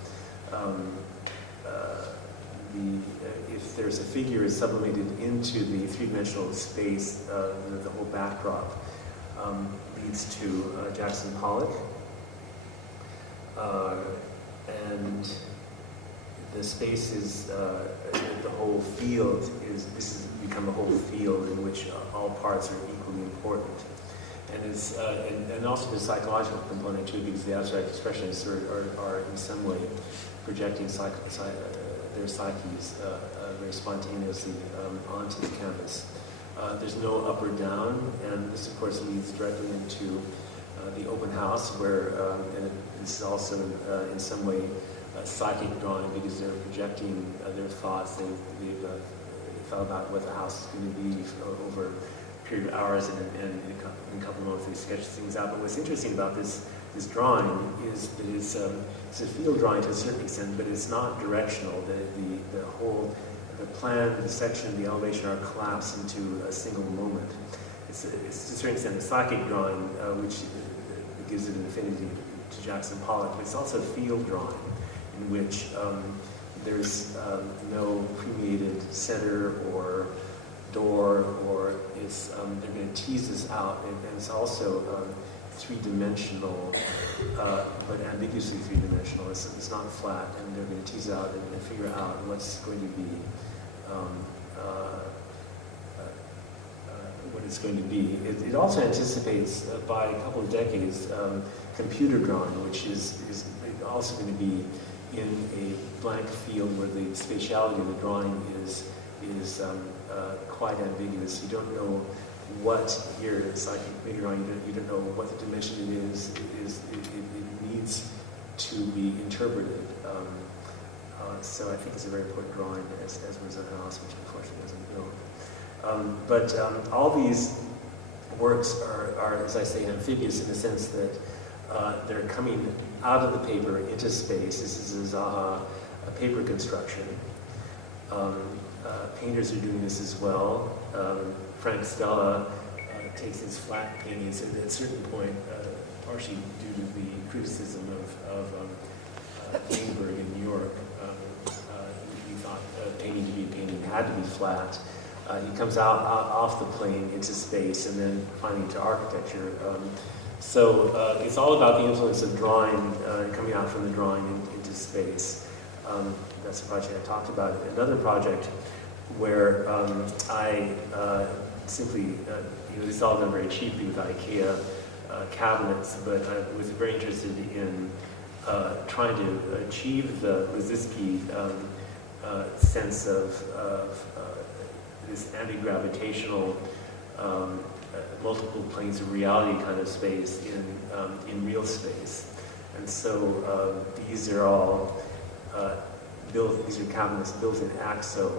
If there's a figure is sublimated into the three-dimensional space, the whole backdrop leads to Jackson Pollock. And the space is, the whole field is, this has become a whole field in which all parts are equally important. And it's, and also the psychological component too, because the abstract expressionists are in some way projecting their psyches very spontaneously onto the canvas. There's no up or down, and this of course leads directly into the open house, where and this is also in some way psychic drawing because they're projecting their thoughts. They've thought about what the house is going to be over a period of hours, and in a couple of months they sketch things out. But what's interesting about this drawing is that it's a field drawing to a certain extent, but it's not directional. The whole, the plan, the section, the elevation are collapsed into a single moment. It's to a certain extent a psychic drawing, which gives it an affinity to Jackson Pollock, but it's also a field drawing in which there's no permeated center or door, or it's, they're going to tease this out, and it's also three-dimensional, but ambiguously three-dimensional. It's not flat, and they're going to tease out and figure out what's going to be, what it's going to be. It also anticipates, by a couple of decades, computer drawing, which is also going to be in a blank field where the spatiality of the drawing is quite ambiguous. You don't know what here. It's like a computer drawing. You don't know what the dimension it is. It needs to be interpreted. So I think it's a very important drawing, as was a house, which unfortunately doesn't build. But all these works are, as I say, amphibious in the sense that they're coming out of the paper into space. This is a paper construction. Painters are doing this as well. Frank Stella takes his flat paintings, and at a certain point, partially due to the criticism of Greenberg in New York, he thought painting to be a painting had to be flat. He comes out off the plane into space, and then finally into architecture. So it's all about the influence of drawing, coming out from the drawing into space. That's the project I talked about. Another project where I simply, this is all done very cheaply with IKEA cabinets, but I was very interested in trying to achieve the Liszewski sense of this anti-gravitational multiple planes of reality kind of space in real space. And so these are all these are cabinets built in AXO.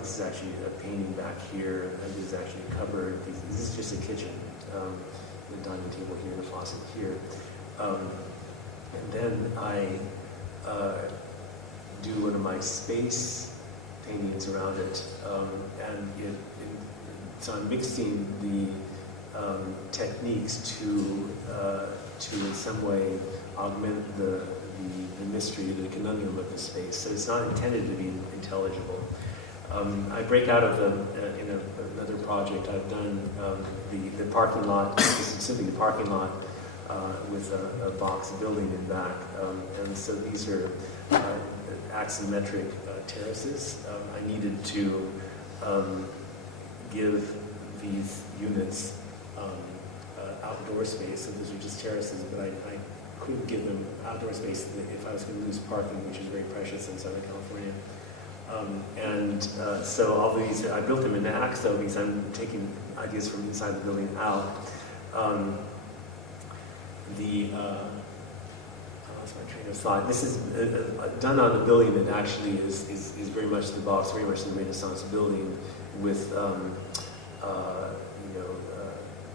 This is actually a painting back here, and this is actually a cupboard. This is just a kitchen. The dining table here, the faucet here. And then I do one of my space paintings around it, so I'm mixing the techniques to in some way augment the mystery, the conundrum of the space. So it's not intended to be intelligible. I break out of in another project I've done, the parking lot. This is simply the parking lot with a box building in back, and so these are axiometric terraces. I needed to give these units outdoor space, so these are just terraces, but I couldn't give them outdoor space if I was going to lose parking, which is very precious in Southern California. So all these, I built them in AXO because I'm taking ideas from inside the building out. I lost my train of thought. This is done on a building that actually is very much the box, very much the Renaissance building with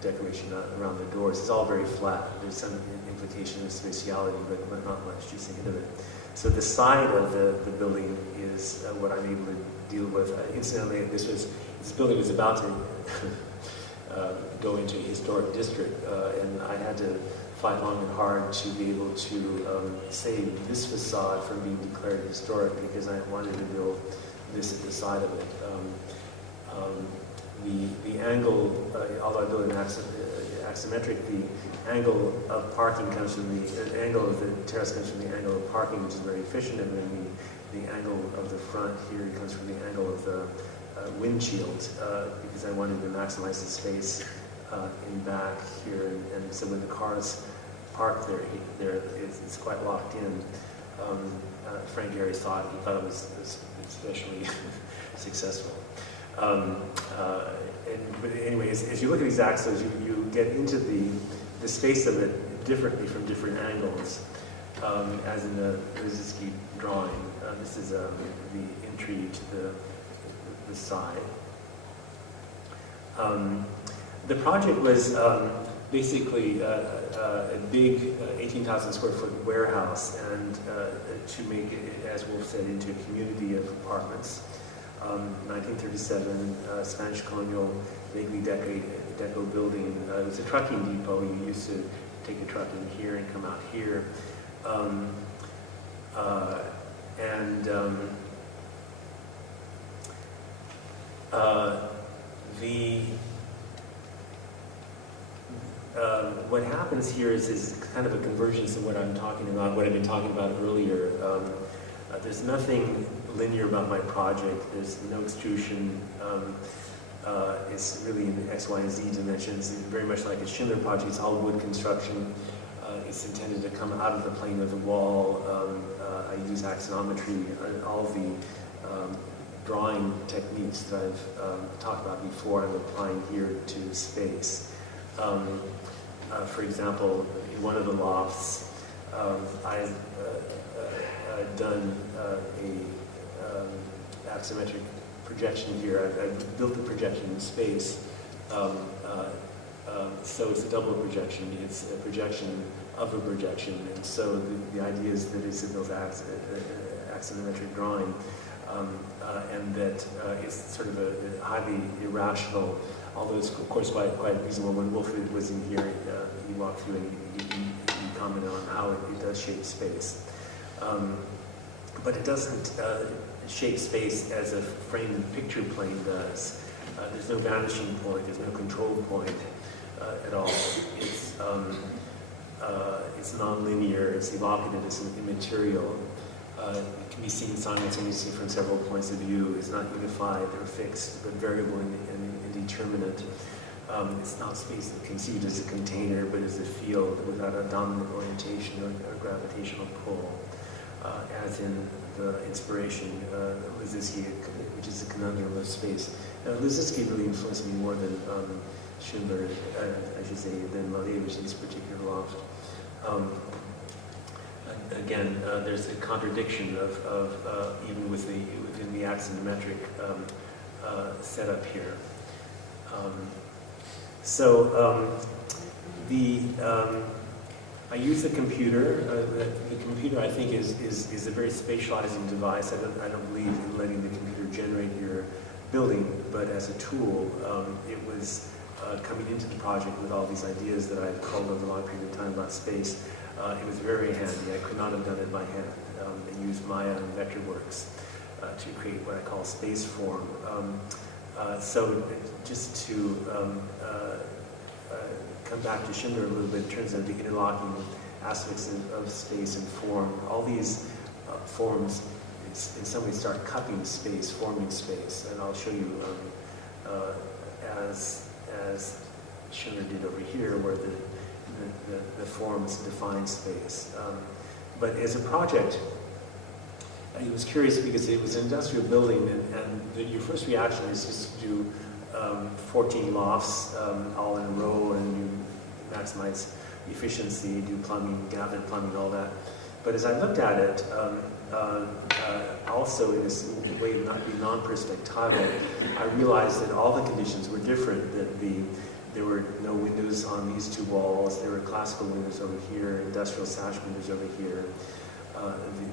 decoration around the doors. It's all very flat. There's some implication of spatiality, but not much, just a hint of it. So the side of the building is what I'm able to deal with. Incidentally, this building was about to go into a historic district, and I had to fight long and hard to be able to save this facade from being declared historic because I wanted to build this at the side of it. The angle, although I built an axiometric, the angle of parking comes from the angle of the terrace comes from the angle of parking, which is very efficient, and then the angle of the front here comes from the angle of the windshield, because I wanted to maximize the space in back here, and so when the cars park there it's quite locked in. Frank Gehry thought it was especially successful. But anyways, as you look at these axes, you get into the space of it differently from different angles, as in the Liszewski drawing. This is the entry to the side. The project was basically a big 18,000 square foot warehouse, and to make it, as Wolf said, into a community of apartments. 1937, Spanish colonial, vaguely deco building. It was a trucking depot. You used to take a truck in here and come out here. what happens here is kind of a convergence of what I'm talking about, what I've been talking about earlier. There's nothing linear about my project. There's no extrusion. It's really in X, Y, and Z dimensions. It's very much like a Schindler project. It's all wood construction. It's intended to come out of the plane of the wall. I use axonometry, all the drawing techniques that I've talked about before. I'm applying here to space. For example, in one of the lofts, I've done a axometric projection here. I've built the projection in space, so it's a double projection. It's a projection of a projection, and so the idea is that it's a built axonometric drawing, and that it's sort of a highly irrational, although it's of course quite reasonable. When Wilfred was in here, he walked through and he commented on how it does shape space. But it doesn't shape space as a framed picture plane does. There's no vanishing point, there's no control point at all. It's non-linear, it's evocative, it's immaterial. It can be seen simultaneously from several points of view. It's not unified or fixed, but variable and indeterminate. It's not space conceived as a container, but as a field without a dominant orientation or gravitational pull. As in the inspiration, Liszewski, which is the conundrum of space. Liszewski really influenced me more than Schindler, I should say, than Malevich in this particular loft. Again, there's a contradiction of even within the axonometric setup here. I use the computer. The computer, I think, is a very spatializing device. I don't believe in letting the computer generate your building, but as a tool, it was coming into the project with all these ideas that I had culled over a long period of time about space. It was very handy. I could not have done it by hand. I used Maya and Vectorworks to create what I call space form. So just to come back to Schindler a little bit in terms of the interlocking aspects of space and form. All these forms, in some ways, start cupping space, forming space, and I'll show you as Schindler did over here, where the forms define space. But as a project, it was curious because it was an industrial building, and your first reaction is just to do 14 lofts all in a row, and you maximize efficiency, do plumbing, gathered plumbing, all that. But as I looked at it, also in this way of not being non-perspectival, I realized that all the conditions were different, that there were no windows on these two walls, there were classical windows over here, industrial sash windows over here.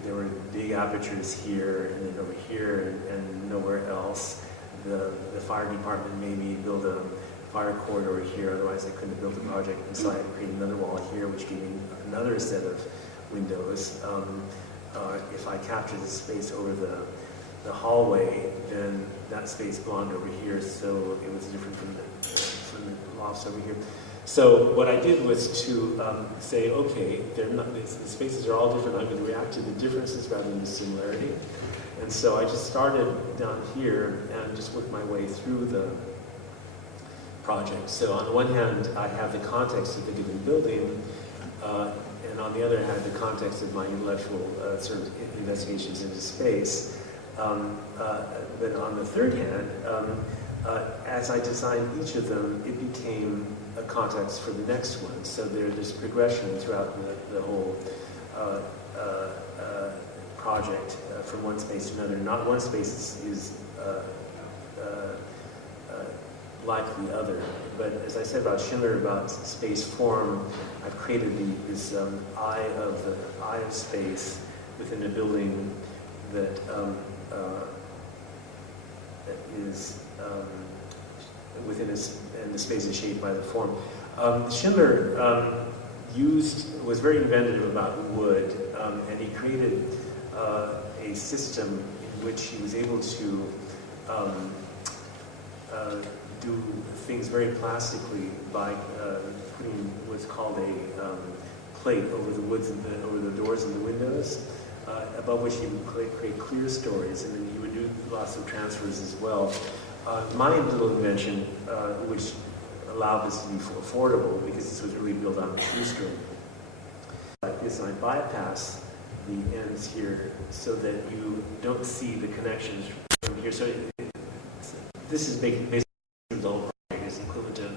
There were big apertures here and then over here and nowhere else. The fire department made me build a fire corridor here, otherwise I couldn't have built the project. And so I had to create another wall here, which gave me another set of windows. If I captured the space over the hallway, then that space belonged over here, so it was different from the lofts over here. So what I did was to say, okay, the spaces are all different. I'm going to react to the differences rather than the similarity. And so I just started down here and just worked my way through the project. So on the one hand, I have the context of the given building, and on the other hand, the context of my intellectual sort of investigations into space. But on the third hand, as I designed each of them, it became a context for the next one. So there's progression throughout the whole project from one space to another. Not one space is like the other. But as I said about Schindler, about space form, I've created this eye of space within a building that is within and the space is shaped by the form. Schindler was very inventive about wood, and he created a system in which he was able to do things very plastically by putting what's called a plate over the woods and over the doors and the windows, above which you would create clear stories, and then you would do lots of transfers as well. My little invention, which allowed this to be affordable, because this was really built on a shoestring, is I bypass the ends here so that you don't see the connections from here. So this is basically the whole project. It's equivalent to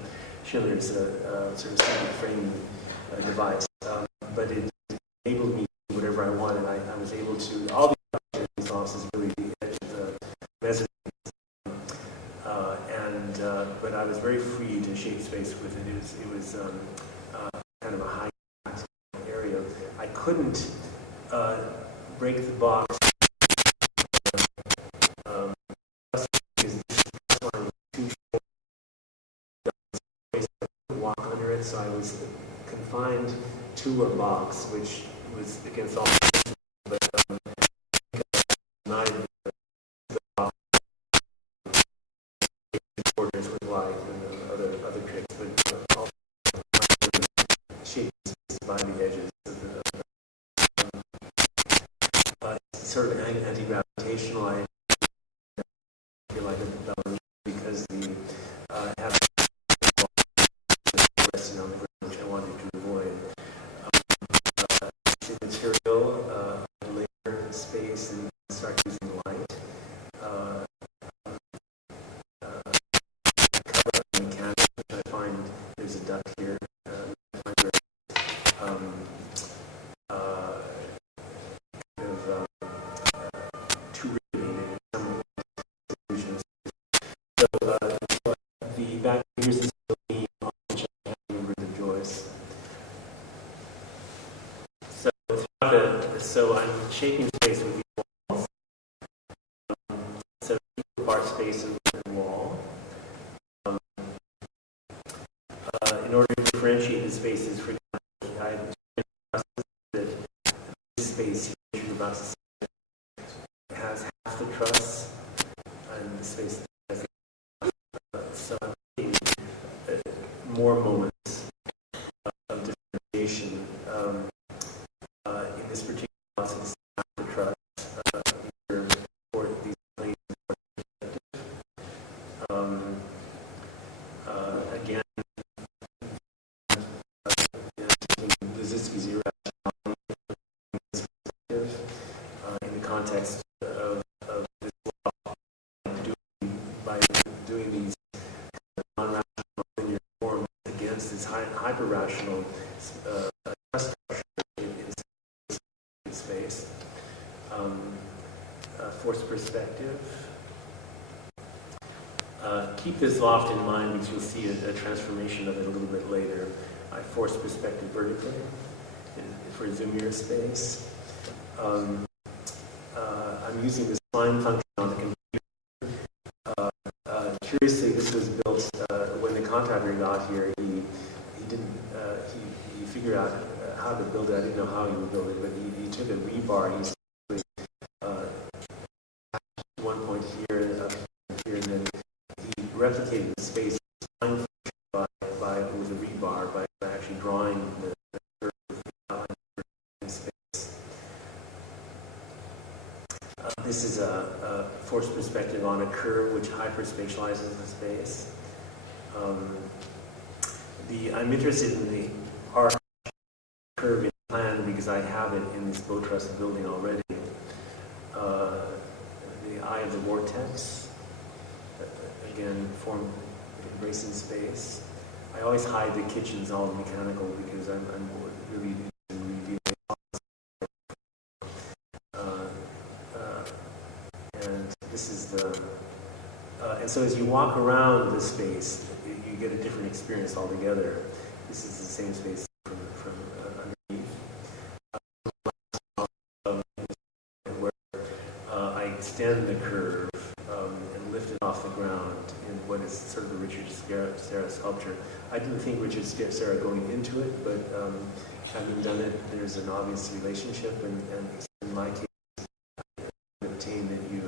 Schindler's sort of single frame device, but it enabled me to do whatever I wanted. I was able to, all these offices really the edge of the mezzanine, but I was very free to shape space with it. It was kind of a high area. I couldn't break the box because this line was too short. I couldn't walk under it, so I was confined to a box, which was against all. But the box borders with light and other tricks, but all shapes by the edges. Sort of anti-gravitational. I feel like a ballerina because the have resting on the ground, which I wanted to avoid. The material, layer space, and start using light. Cover up mechanics, which I find there's a duct here. Here's this building on which I have over the joists. So I'm shaping space with these walls. So equal part space and wall. In order to differentiate the spaces, for example, I that this space here you're about to see has half the truss, and the space has so I'm taking more moments of differentiation in this particular process of the truss for these planes. Again, Liszewski's irrationality in the context of this law, by doing these non-rational linear forms against this hyper-rational trust structure in space. Forced perspective. Keep this loft in mind because you'll see a transformation of it a little bit later. I force perspective vertically for zoomier space. I'm using the spline function on the computer. Curiously, this was built when the contractor got here. He didn't he figured out how to build it. I didn't know how he would build it, but he took a rebar. He one point here and here, and then he replicated the space by with a rebar by actually drawing the curve in space. This is a forced perspective on a curve which hyperspatializes the space. I'm interested in the arc curve in plan because I have it in this bow truss building already. The eye of the vortex, again, form embracing space. I always hide the kitchens, all mechanical, because I'm really interested in revealing. And this is the, and so as you walk around the space, you get a different experience altogether. This is the same space from underneath. Where I extend the curve and lift it off the ground in what is sort of a Richard Serra sculpture. I didn't think Richard Serra going into it, but having done it, there's an obvious relationship, and in my case,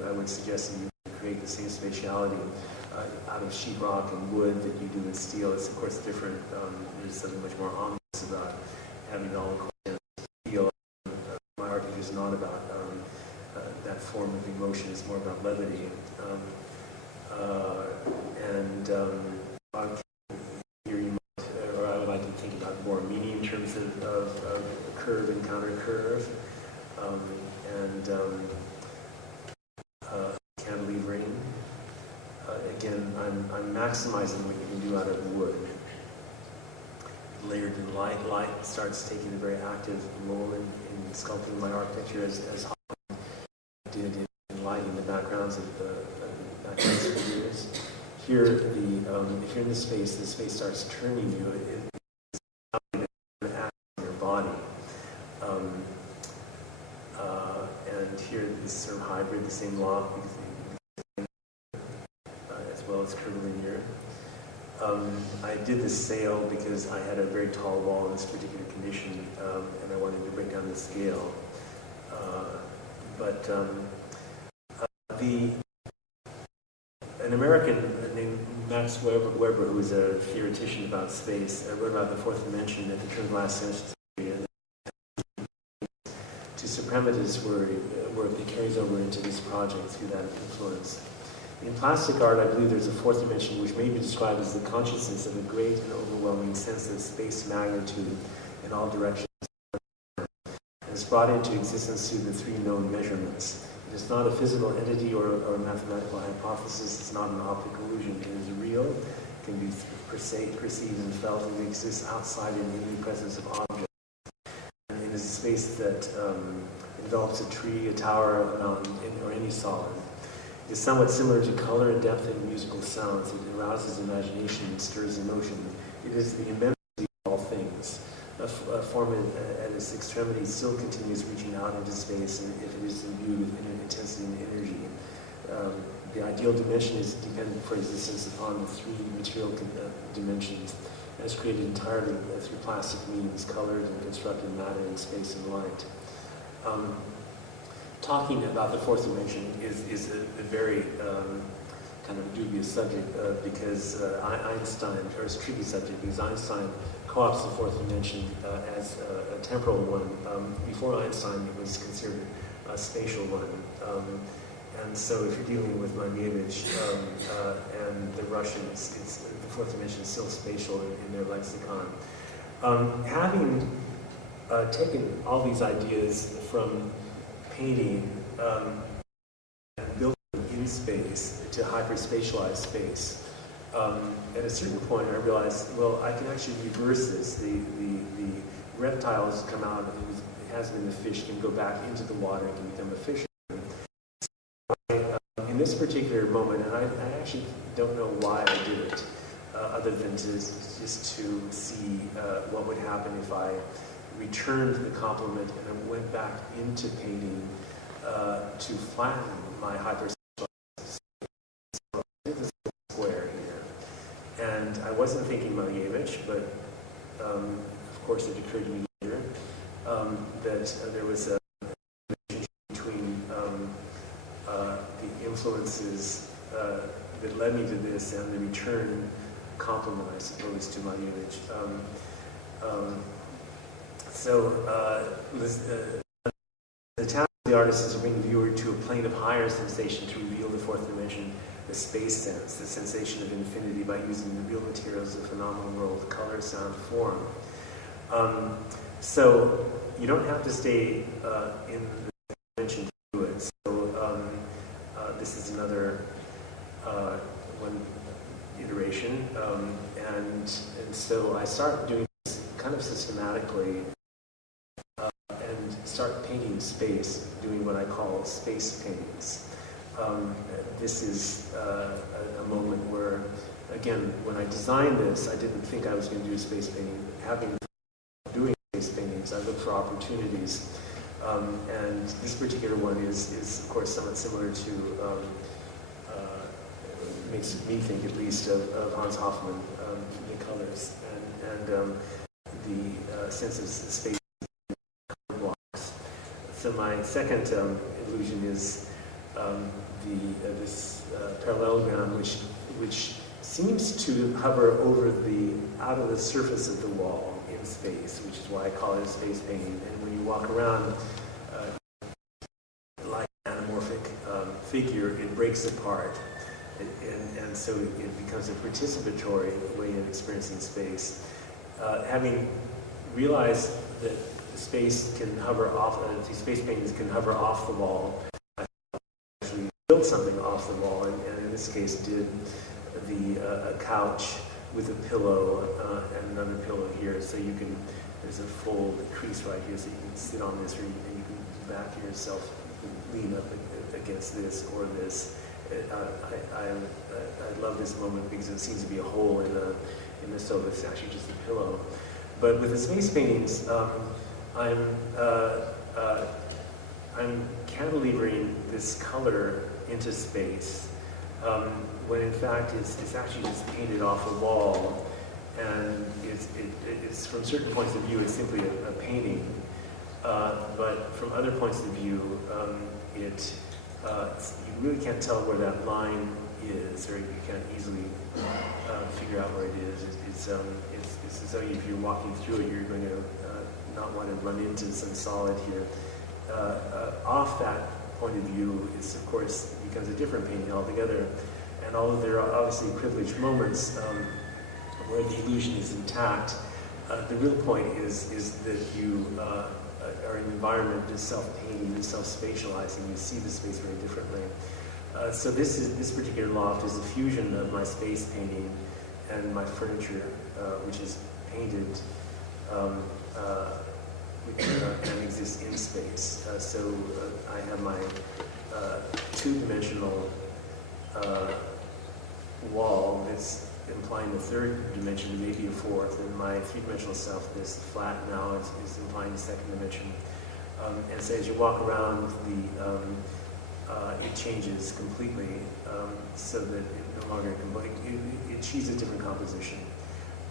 I would suggest that you create the same spatiality out of sheetrock and wood that you do in steel. It's of course different. There's something much more ominous about having it all in steel. My artwork is not about that form of emotion. It's more about levity. Here you might, or I would like to think about more meaning in terms of curve and counter curve, cantilevering. Again, I'm maximizing what you can do out of wood. Layered in light. Light starts taking a very active role in sculpting my architecture, as Hoffman did in lighting the backgrounds of backgrounds for years. Here, if you're in the space starts turning you. It's act on your body. And here, this sort of hybrid, the same law, as well as curvilinear. I did this sail because I had a very tall wall in this particular condition, and I wanted to bring down the scale. An American named Max Weber, who was a theoretician about space, wrote about the fourth dimension at the turn of the last century. To suprematist work that carries over into this project through that influence. In plastic art, I believe there's a fourth dimension which may be described as the consciousness of a great and overwhelming sense of space magnitude in all directions. And it's brought into existence through the three known measurements. It is not a physical entity or a mathematical hypothesis. It's not an optical illusion. It is real, it can be perceived and felt, and it exists outside in the presence of objects. And it is a space that envelops a tree, a tower, a mountain, or any solid. It is somewhat similar to color and depth in musical sounds. It arouses imagination and stirs emotion. It is the immensity of all things. A form at its extremity still continues reaching out into space, and if it is imbued with intensity and energy. The ideal dimension is dependent for existence upon the three material dimensions, and is created entirely through plastic means, colored and constructed matter in space and light. Talking about the fourth dimension is a very kind of dubious subject because Einstein, or it's a tricky subject because Einstein co-opts the fourth dimension as a temporal one. Before Einstein, it was considered a spatial one. And so if you're dealing with Malevich and the Russians, the fourth dimension is still spatial in their lexicon. Having taken all these ideas from painting and building in space to hyperspatialized space, at a certain point I realized, well, I can actually reverse this. The reptiles come out, it has been a fish, can go back into the water and can become a fish. In this particular moment, and I actually don't know why I did it, other than just to see what would happen if I returned the complement and then went back into painting to flatten my hyperspatial. So I did this square here. And I wasn't thinking Malevich, but of course it occurred to me later that there was a relationship between the influences that led me to this and the return complement, I suppose, to Malevich. The task of the artist is to bring the viewer to a plane of higher sensation to reveal the fourth dimension, the space sense, the sensation of infinity by using the real materials of the phenomenal world, color, sound, form. So you don't have to stay in the dimension to do it. So this is another one iteration, and so I start doing this kind of systematically. And start painting space, doing what I call space paintings. This is a moment where, again, when I designed this, I didn't think I was going to do a space painting. Having doing space paintings, I look for opportunities. And this particular one is of course, somewhat similar to, makes me think at least, of Hans Hofmann, the colors, and the sense of space. So my second illusion is this parallelogram, which seems to hover over out of the surface of the wall in space, which is why I call it a space painting. And when you walk around, like an anamorphic figure, it breaks apart. And so it becomes a participatory way of experiencing space. Having realized that space can hover off, these space paintings can hover off the wall, I actually built something off the wall, and in this case did a couch with a pillow and another pillow here, so you can, there's a fold crease right here, so you can sit on this, and you can back yourself, lean up against this or this. I love this moment because it seems to be a hole in the sofa. It's actually just a pillow. But with the space paintings, I'm cantilevering this color into space, when in fact it's actually just painted off a wall, and it's from certain points of view it's simply a painting, but from other points of view you really can't tell where that line is, or you can't easily figure out where it is. It's as though if you're walking through it, you're going to not want to run into some solid here. Off that point of view, it's of course becomes a different painting altogether. And although there are obviously privileged moments where the illusion is intact, the real point is that you are in an environment that's self-painting and self-spatializing. You see the space very differently. So this particular loft is a fusion of my space painting and my furniture, which is painted and exists in space. So I have my two-dimensional wall that's implying the third dimension, maybe a fourth, and my three-dimensional self, this flat now, is implying the second dimension. And so as you walk around, it changes completely, so that it no longer it achieves a different composition.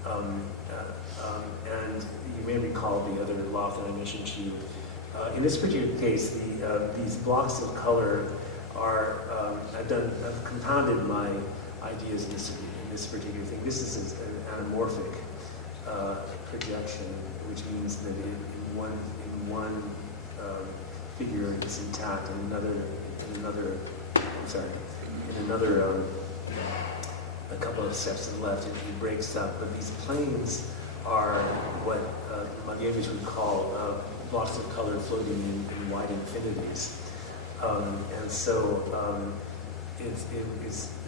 And you may recall the other loft that I mentioned to you. In this particular case, these blocks of color are, I've compounded my ideas in this particular thing. This is an anamorphic projection, which means that in one figure it's intact, and a couple of steps to the left, it breaks up. But these planes are what Malevich would call blocks of color floating in wide infinities. And so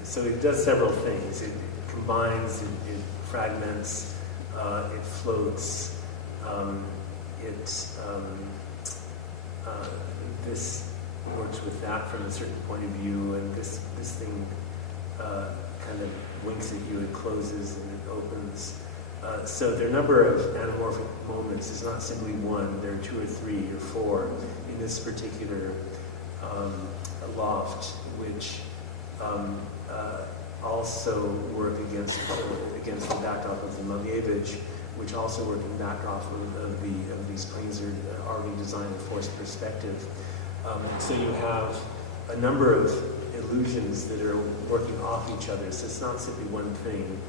so it does several things. It combines, it fragments, it floats. This works with that from a certain point of view, and this thing kind of winks at you, it closes and it opens. So there are a number of anamorphic moments. It's not simply one, there are two or three or four in this particular loft, which also work against the backdrop of the Malevich, which also work in backdrop of these planes that are already designed to force perspective. So you have a number of illusions that are working off each other. So it's not simply one thing.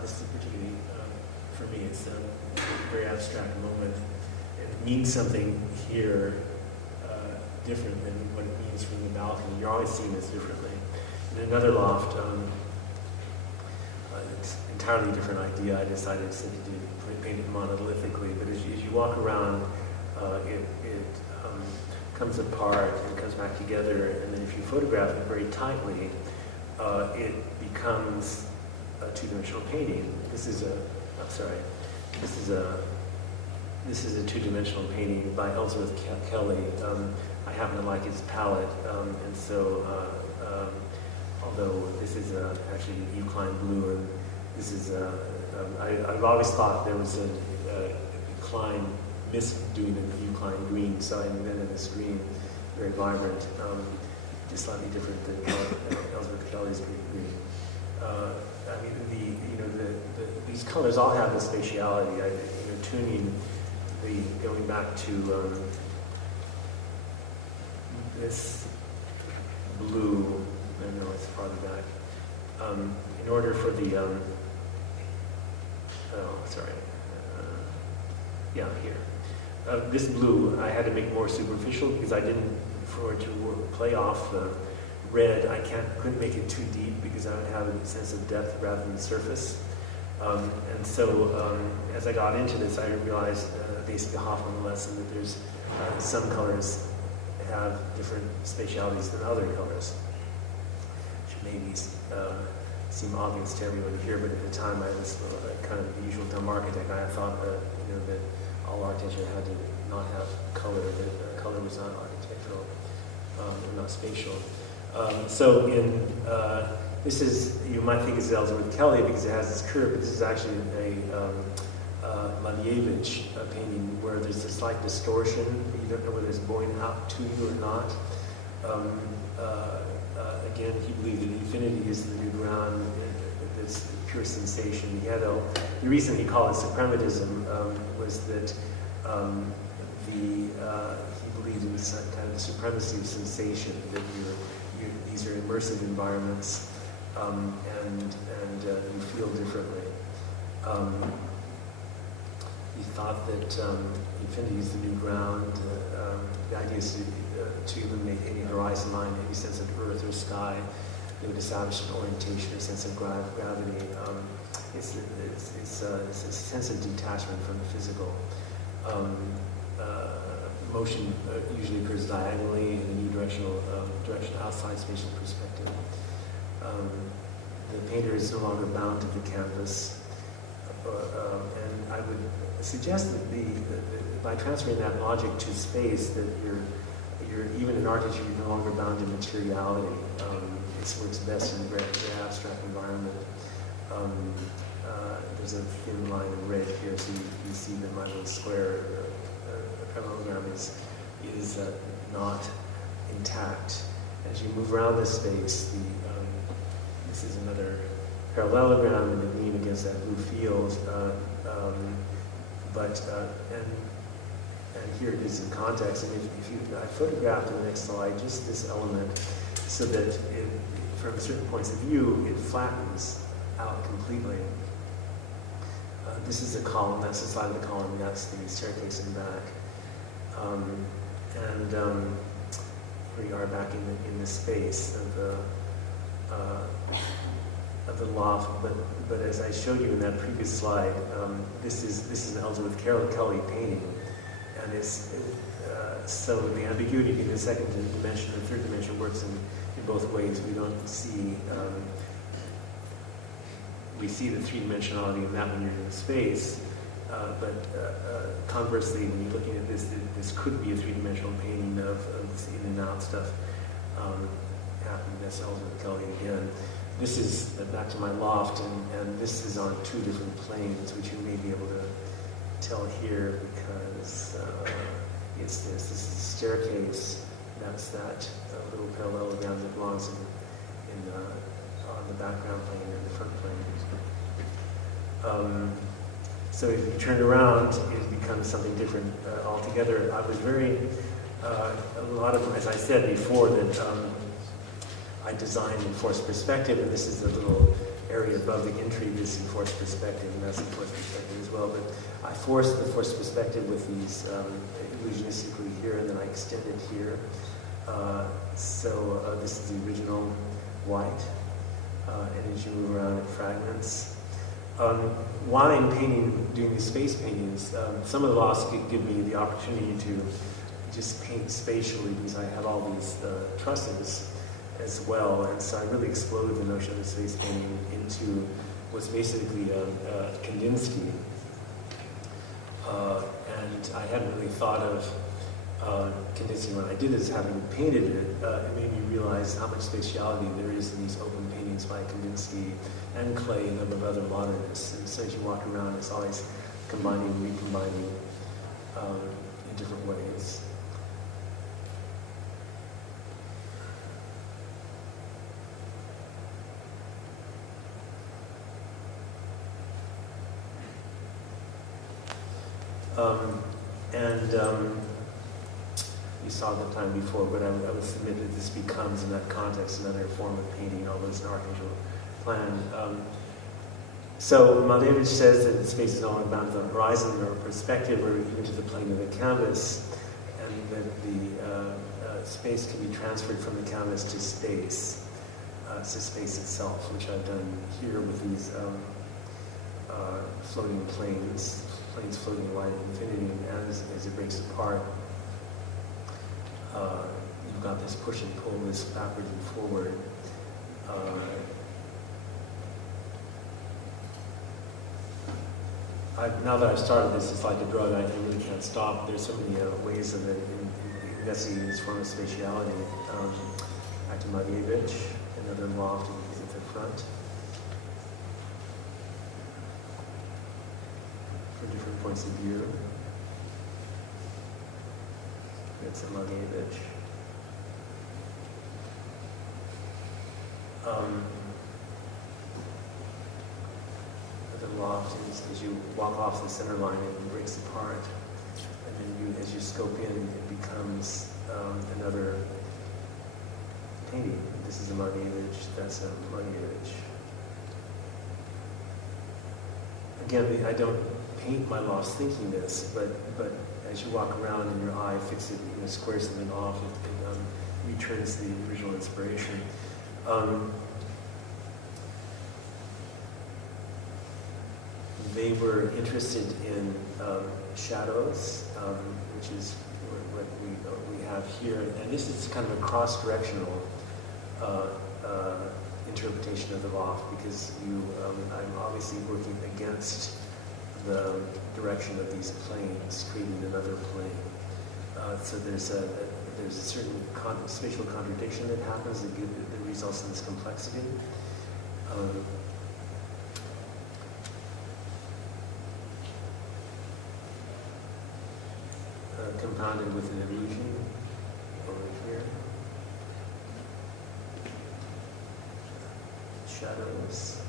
This is particularly, for me, it's a very abstract moment. It means something here different than what it means from the balcony. You're always seeing this differently. In another loft, it's an entirely different idea. I decided simply to paint it monolithically, but as you walk around, it comes apart and comes back together, and then if you photograph it very tightly, it becomes a two-dimensional painting. This is a two-dimensional painting by Ellsworth Kelly. I happen to like his palette, and so although this is actually Euclid blue, and this is I've always thought there was a Klein misdoing the Euclid green, so I invented this green, very vibrant, just slightly different than Ellsworth Kelly's green. I mean, these colors all have the spatiality. Tuning, going back to this blue, I know it's farther back, in order for the, here. This blue I had to make more superficial because I didn't, for it to play off the red, I couldn't make it too deep because I would have a sense of depth rather than surface. And so as I got into this, I realized, based on the Hoffman lesson, that there's some colors have different spatialities than other colors, which maybe seem obvious to everyone here, but at the time I was kind of the usual dumb architect. I thought that, that all architecture had to not have color, that color was not architectural, or not spatial. So in this is, you might think it's Ellsworth-Kelly because it has this curve, but this is actually a Malevich painting where there's a slight distortion. You don't know whether it's going out to you or not. Again, he believed that infinity is the new ground, this pure sensation. He had the reason he called it suprematism was that he believed in this kind of the supremacy of sensation, that these are immersive environments, and you feel differently. He thought that infinity is the new ground. The idea is to eliminate any horizon line, any sense of earth or sky. They would establish an orientation, a sense of gravity. It's a sense of detachment from the physical. Motion usually occurs diagonally in a direction outside spatial perspective. The painter is no longer bound to the canvas, and I would suggest that by transferring that logic to space, that you're even in architecture, you're no longer bound to materiality. It works best in a very abstract environment. There's a thin line of red here, so you see that my little square parallelogram is not intact. As you move around this space, this is another parallelogram and the beam against that blue field. And here it is in context. And I photographed in the next slide just this element, so that from certain points of view, it flattens out completely. This is a column, that's the side of the column, that's the staircase in the back. Here we are back in the space of the loft, but as I showed you in that previous slide, this is an Ellsworth-Kelly painting, and so the ambiguity in the second dimension and third dimension works in both ways. We don't see we see the three-dimensionality in that when you're in space, but conversely, when you're looking at this could be a three-dimensional painting of this in and out stuff happening. That's Ellsworth-Kelly again. This is back to my loft, and this is on two different planes, which you may be able to tell here because it's this. This is the staircase. That's that little parallelogram that belongs on the background plane and the front plane. So if you turn around, it becomes something different altogether. I was a lot of, as I said before, that I designed in forced perspective, and this is the little area above the entry, this in forced perspective, and that's in forced perspective as well. But I forced the forced perspective with these illusionistically here, and then I extended here. So this is the original white, and as you move around, it fragments. While I'm doing these space paintings, some of the loss could give me the opportunity to just paint spatially because I have all these trusses as well, and so I really exploded the notion of space painting into what's basically Kandinsky, and I hadn't really thought of Kandinsky when I did this. Having painted it, it made me realize how much spatiality there is in these open paintings by Kandinsky and Klee and a number of other modernists. And so as you walk around, it's always combining and recombining in different ways. you saw the time before, but I would submit that this becomes, in that context, another form of painting, although it's an architectural plan. So Malevich says that the space is not only bound to the horizon or perspective or even to the plane of the canvas, and that the space can be transferred from the canvas to space itself, which I've done here with these floating planes floating wide at infinity, and as it breaks apart, you've got this push and pull, this backwards and forward. Now that I've started this, it's like a drug. I really can't stop. There's so many ways of investigating this form of spatiality. Back to Malevich, another loft at the front. For different points of view. It's a Malevich. The loft is, as you walk off the center line, it breaks apart, and then as you scope in, it becomes another painting. This is a Malevich. That's a Malevich. Again, I don't paint my lofts thinking this, but as you walk around and your eye fixes it, squares something off, it returns the original inspiration. They were interested in shadows, which is what we have here, and this is kind of a cross-directional interpretation of the loft, because I'm obviously working against the direction of these planes, creating another plane. So there's a certain spatial contradiction that happens that results in this complexity. Compounded with an illusion over here. Shadows.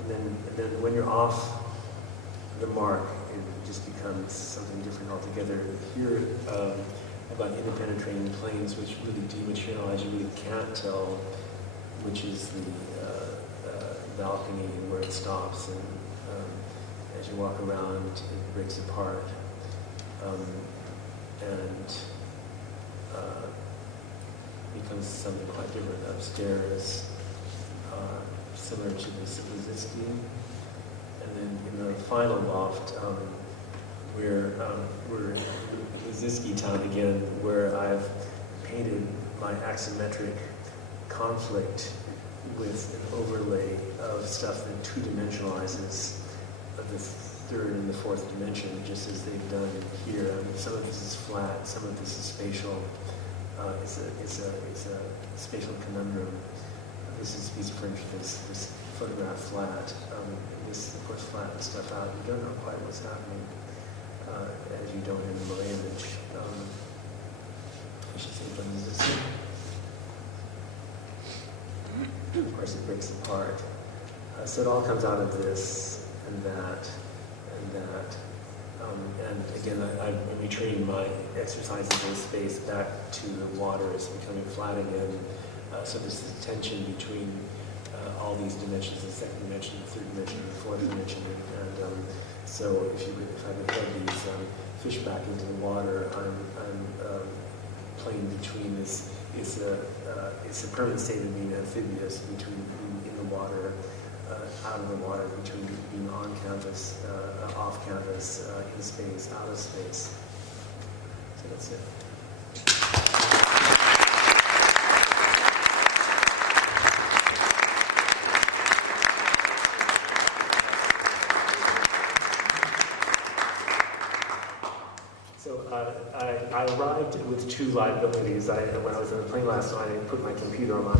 And then when you're off the mark, it just becomes something different altogether. Here, I've got interpenetrating planes which really dematerialize. You really can't tell which is the balcony and where it stops. And as you walk around, it breaks apart. And becomes something quite different upstairs, similar to this Liziski. And then in the final loft, we're in Liziski town again, where I've painted my axiometric conflict with an overlay of stuff that two-dimensionalizes the third and the fourth dimension, just as they've done here. Some of this is flat, some of this is spatial. It's a spatial conundrum. This is a piece of furniture that's photographed flat. This, of course, flattens stuff out. You don't know quite what's happening, as you don't in the Malevich. I should say, what is this? Of course, it breaks apart. So it all comes out of this and that. And again, I'm retreating my exercises in space back to the water. It's becoming flat again. So there's this tension between all these dimensions, the second dimension, the third dimension, the fourth dimension. And so if I could have these fish back into the water, I'm playing between this. It's a permanent state of being amphibious, between being in the water, out of the water, between being on campus, off campus, in space, out of space. So that's it. So I arrived with two liabilities. When I was on the plane last night, I put my computer on my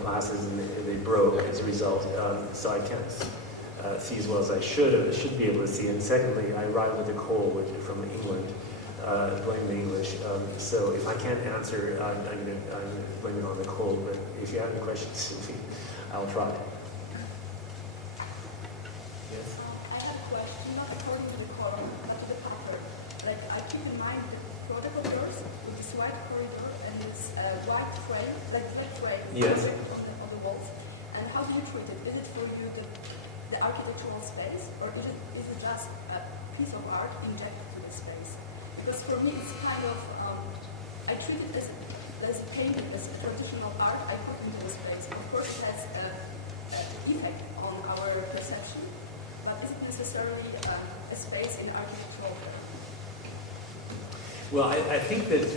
glasses and they broke as a result. So I can't see as well as I should be able to see. And secondly, I arrived with a cold from England, blame the English. So if I can't answer, I'm going to blame it on the cold. But if you have any questions, I'll try. Yes? I have a question, not according to the column, but to the pattern. Like, I keep in mind that the protocol yours with this white corridor and it's a white frame, like flat frame Yes. on the walls. And how do you treat it? Is it for you the architectural space, or is it just a piece of art injected to the space? Because for me, it's kind of I treat it as painting, as traditional art I put into the space. Of course, it has an effect on our perception, but isn't necessarily a space in architectural terms. Well, I think that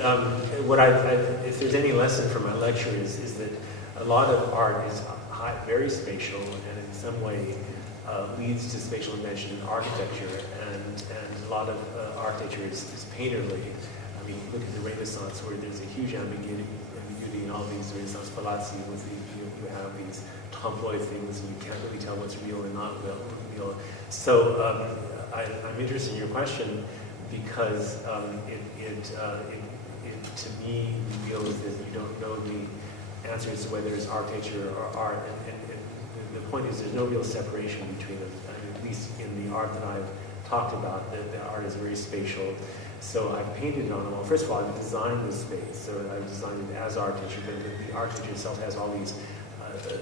if there's any lesson from my lecture is that a lot of art is very spatial and in some way leads to spatial invention in architecture, and a lot of architecture is painterly. I mean, look at the Renaissance, where there's a huge ambiguity in all these Renaissance palazzi. You have these tomboy things, and you can't really tell what's real and not real. So I'm interested in your question because it to me reveals that you don't know the answer as to whether it's architecture or art. And the point is, there's no real separation between them. I mean, at least in the art that I've talked about, the art is very spatial. So I've painted it on the wall. First of all, I've designed the space, so I've designed it as architecture, but the architecture itself has all these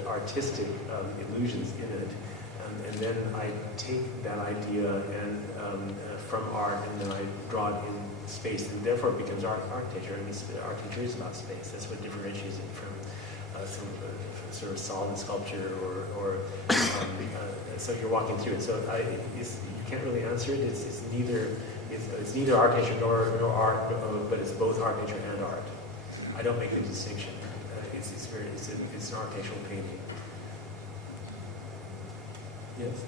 artistic illusions in it. And then I take that idea and from art, and then I draw it in space, and therefore it becomes architecture. I mean, architecture is about space. That's what differentiates it from some sort of solid sculpture or so you're walking through it. So you can't really answer it. It's neither architecture nor art, but it's both architecture and art. I don't make the distinction. It's an architectural painting. Yes?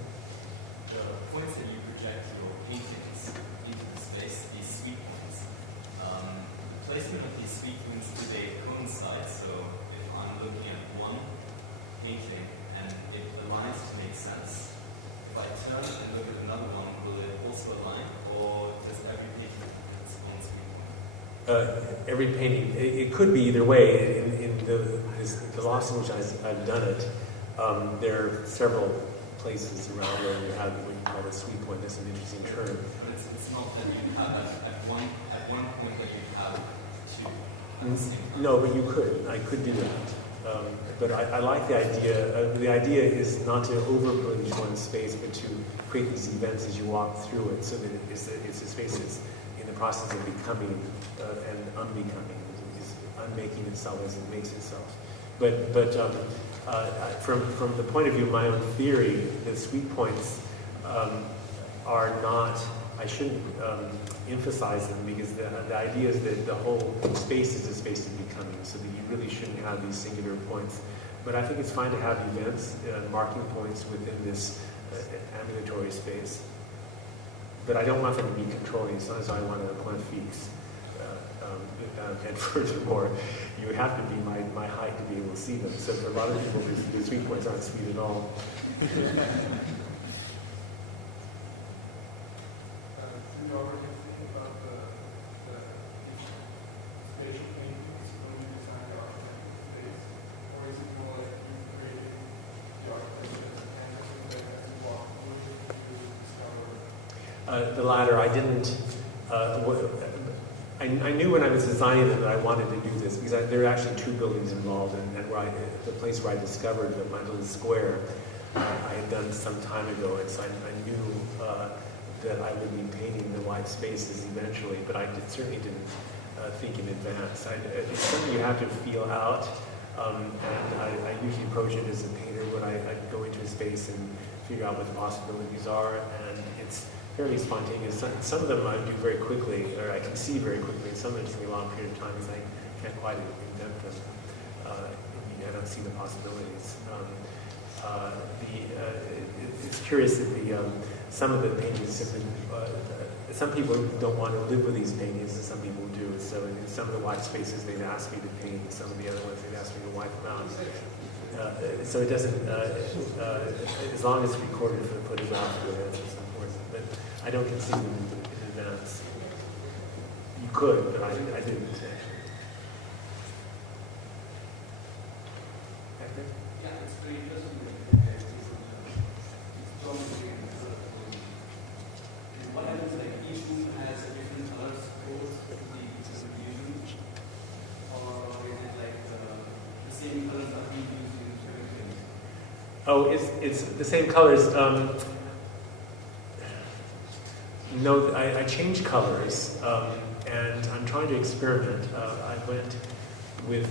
The points that you project your paintings into the space, these sweet points, the placement of these sweet points, do they coincide? So if I'm looking at one painting and it aligns to make sense, if I turn and look at another one, will it also align, or does every painting have its own sweet point? Every painting, it could be either way. In the loss in which I've done it, there are several places around where you have what you call a sweet point. That's an interesting term. But it's not that you have at one point that you have two at the same time. No, but you could. I could do that. But I like the idea. The idea is not to overprivilege one space, but to create these events as you walk through it, so that it's a space that's in the process of becoming and unbecoming. It's unmaking itself as it makes itself. But from the point of view of my own theory, the sweet points are not. I shouldn't emphasize them, because the idea is that the whole space is a space of becoming, so that you really shouldn't have these singular points. But I think it's fine to have events, marking points within this ambulatory space. But I don't want them to be controlling. It's not as though I want a point fixe. And furthermore, you would have to be my height to be able to see them. So for a lot of people, the sweet points aren't sweet at all. Do you already think about the spatial paintings when you design the architectural space? Or is it more like you creating the architecture as a canvas that as you walk through it, you discover? The latter, I didn't. I knew when I was designing it that I wanted to do this, because there are actually two buildings involved, and the place where I discovered that my little square I had done some time ago, and so I knew that I would be painting the white spaces eventually, but I certainly didn't think in advance. It's something you have to feel out, and I usually approach it as a painter when I go into a space and figure out what the possibilities are, and it's fairly spontaneous. Some of them I do very quickly, or I can see very quickly, and some of them take a long period of time because I can't quite invent them. I don't see the possibilities. It's curious that some of the paintings simply, some people don't want to live with these paintings, and some people do. So in some of the white spaces they've asked me to paint, and some of the other ones they've asked me to wipe them out. So it doesn't, as long as it's recorded for the photograph, it's important. But I don't conceive them in advance. You could, but I didn't actually. Hector? Yeah, it's very interesting. What happens, like each room has a different color codes to the distribution, Oh, it's the same colors. No, I changed colors, and I'm trying to experiment. I went with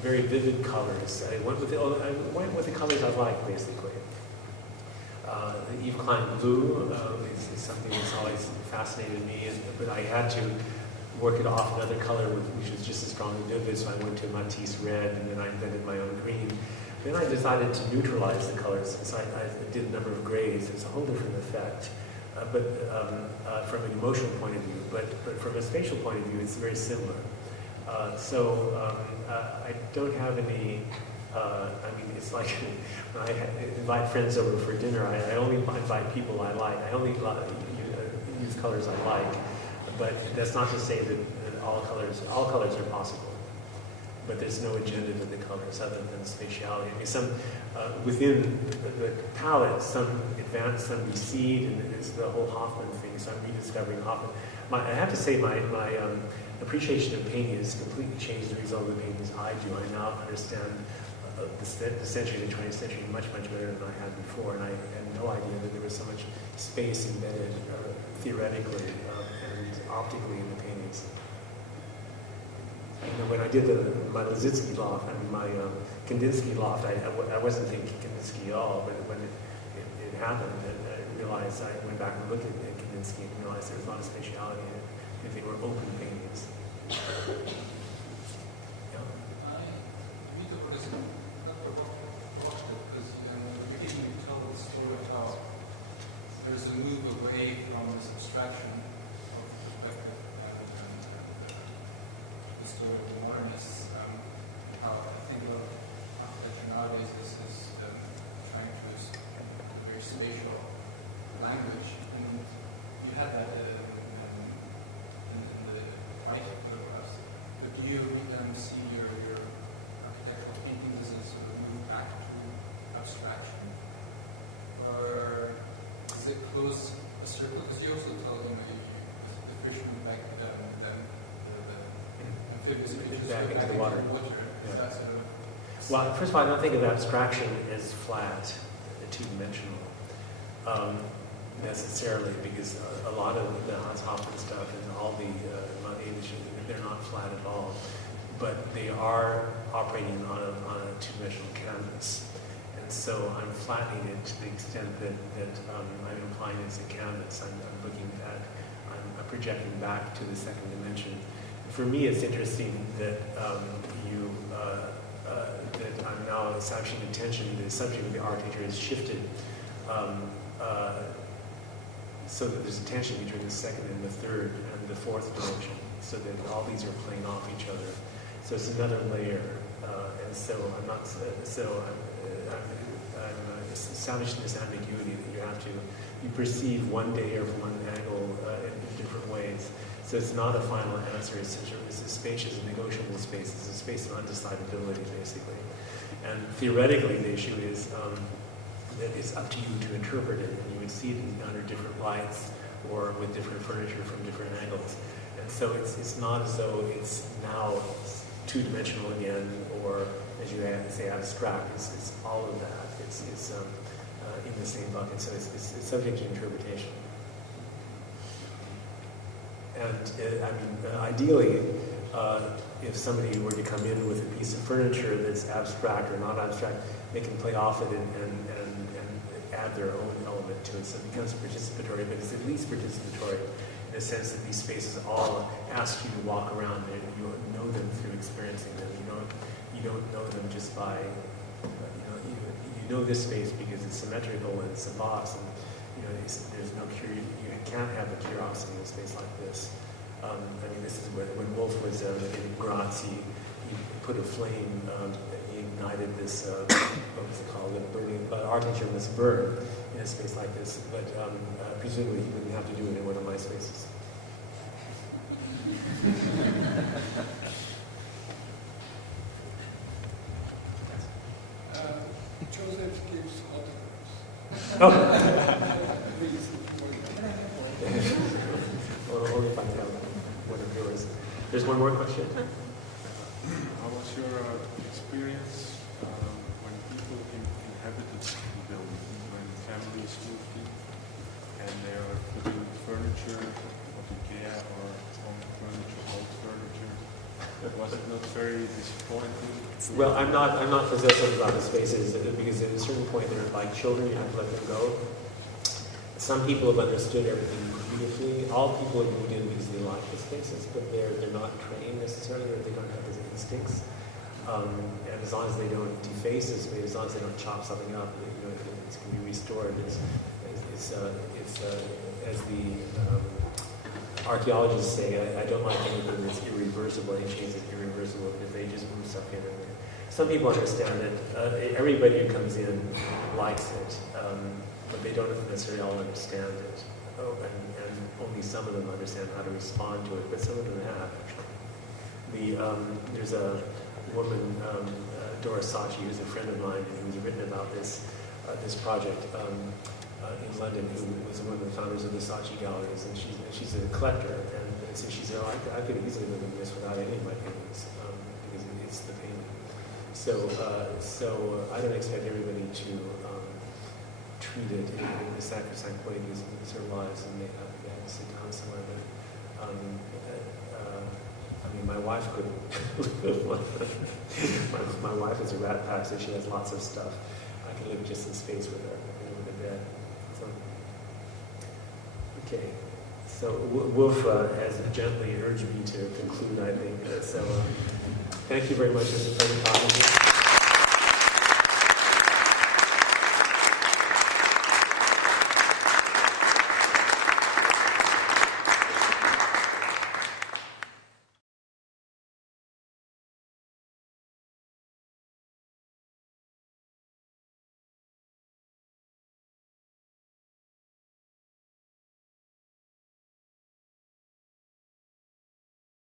very vivid colors. I went with the colors I like, basically. The Yves Klein blue is something that's always fascinated me, but I had to work it off another color which was just as strongly vivid, so I went to Matisse red, and then I invented my own green. Then I decided to neutralize the colors, so I did a number of grays. It's a whole different effect, but from an emotional point of view. But from a spatial point of view, it's very similar. I don't have any. I mean, it's like when I invite friends over for dinner. I only invite people I like. I only use colors I like. But that's not to say that all colors are possible. But there's no agenda to the colors other than spatiality. I mean, some within the palette, some advance, some recede, and it's the whole Hoffman thing. So I'm rediscovering Hoffman. I have to say, my appreciation of painting has completely changed as a result of the paintings I do. I now understand the century, the 20th century, much better than I had before, and I had no idea that there was so much space embedded theoretically and optically in the paintings. You know, when I did my Liszewski loft, I mean my Kandinsky loft, I wasn't thinking Kandinsky at all, but when it happened, and I realized, I went back and looked at Kandinsky and realized there was a lot of spatiality in it, if they were open paintings. There's a move away from this abstraction of perspective and the story of the modernists. How I think of architecture nowadays is trying to use a very spatial language. And you had that in the right photographs. But do you see your architectural paintings as a sort of move back to abstraction? Or does it close a circle? Because you also told me the fish went back then the amphibious creatures back go into back the water. Is that sort of Well, first of all, I don't think of abstraction as flat, two-dimensional, necessarily, because a lot of the Hans Hofmann stuff and all the they're not flat at all, but they are operating on a two-dimensional canvas. And so I'm flattening it to the extent that I'm implying it's a canvas. I'm looking at, I'm projecting back to the second dimension. For me, it's interesting that that I'm now establishing attention. The subject of the architecture has shifted, so that there's a tension between the second and the third and the fourth dimension, so that all these are playing off each other. So it's another layer, and so I'm not. I'm establishing this ambiguity that you perceive one layer from one angle in different ways. So it's not a final answer. It's a spacious and negotiable space. It's a space of undecidability, basically. And theoretically, the issue is that it's up to you to interpret it, and you would see it under different lights or with different furniture from different angles. And so it's not as though it's now two-dimensional again, or as you say, abstract. It's all of that. It's in the same bucket. So it's subject to interpretation. And ideally, if somebody were to come in with a piece of furniture that's abstract or not abstract, they can play off it and add their own element to it. So it becomes participatory, but it's at least participatory in the sense that these spaces all ask you to walk around there. You know them through experiencing them. You don't know them just by, you know this space because it's symmetrical and it's a box, and there's no curiosity. You can't have a curiosity in a space like this. This is when Wolf was in Graz, he put a flame, he ignited this, what was it called, architecture must burn in a space like this, but presumably he wouldn't have to do it in one of my spaces. Joseph gives autographs. Oh. Or if I have one of yours. There's one more question. How was your experience when people in inhabited the building when families moved in, and they are putting furniture of IKEA or home furniture, old furniture. Was it not very disappointing? Well, I'm not possessive about the spaces because at a certain point they're like children, you have to let them go. Some people have understood everything beautifully. All people have moved in because they like the spaces, but they're not trained necessarily, or they don't have those instincts. And as long as they don't deface the space, as long as they don't chop something up, you know, it can be restored. It's as the archaeologists say, I don't like anything that's irreversible. Any change that's irreversible because they just move stuff in. And some people understand that everybody who comes in likes it, but they don't necessarily all understand it. Oh, and only some of them understand how to respond to it, but some of them have actually. There's a woman, Doris Saatchi, who's a friend of mine, who's written about this project in London, who was one of the founders of the Saatchi Galleries, and she's a collector, and so she said, oh, I could easily live in this without any of my paintings, because it's the painting. So I don't expect everybody to treat it in the sacrosanct way because it's their lives and they have to sit down somewhere. But I mean, my wife couldn't. my wife is a rat pack, so she has lots of stuff. I can live just in space with her, with a bed. So, okay. So Wolf has gently urged me to conclude, I think. So thank you very much. It was a pleasure talking to you.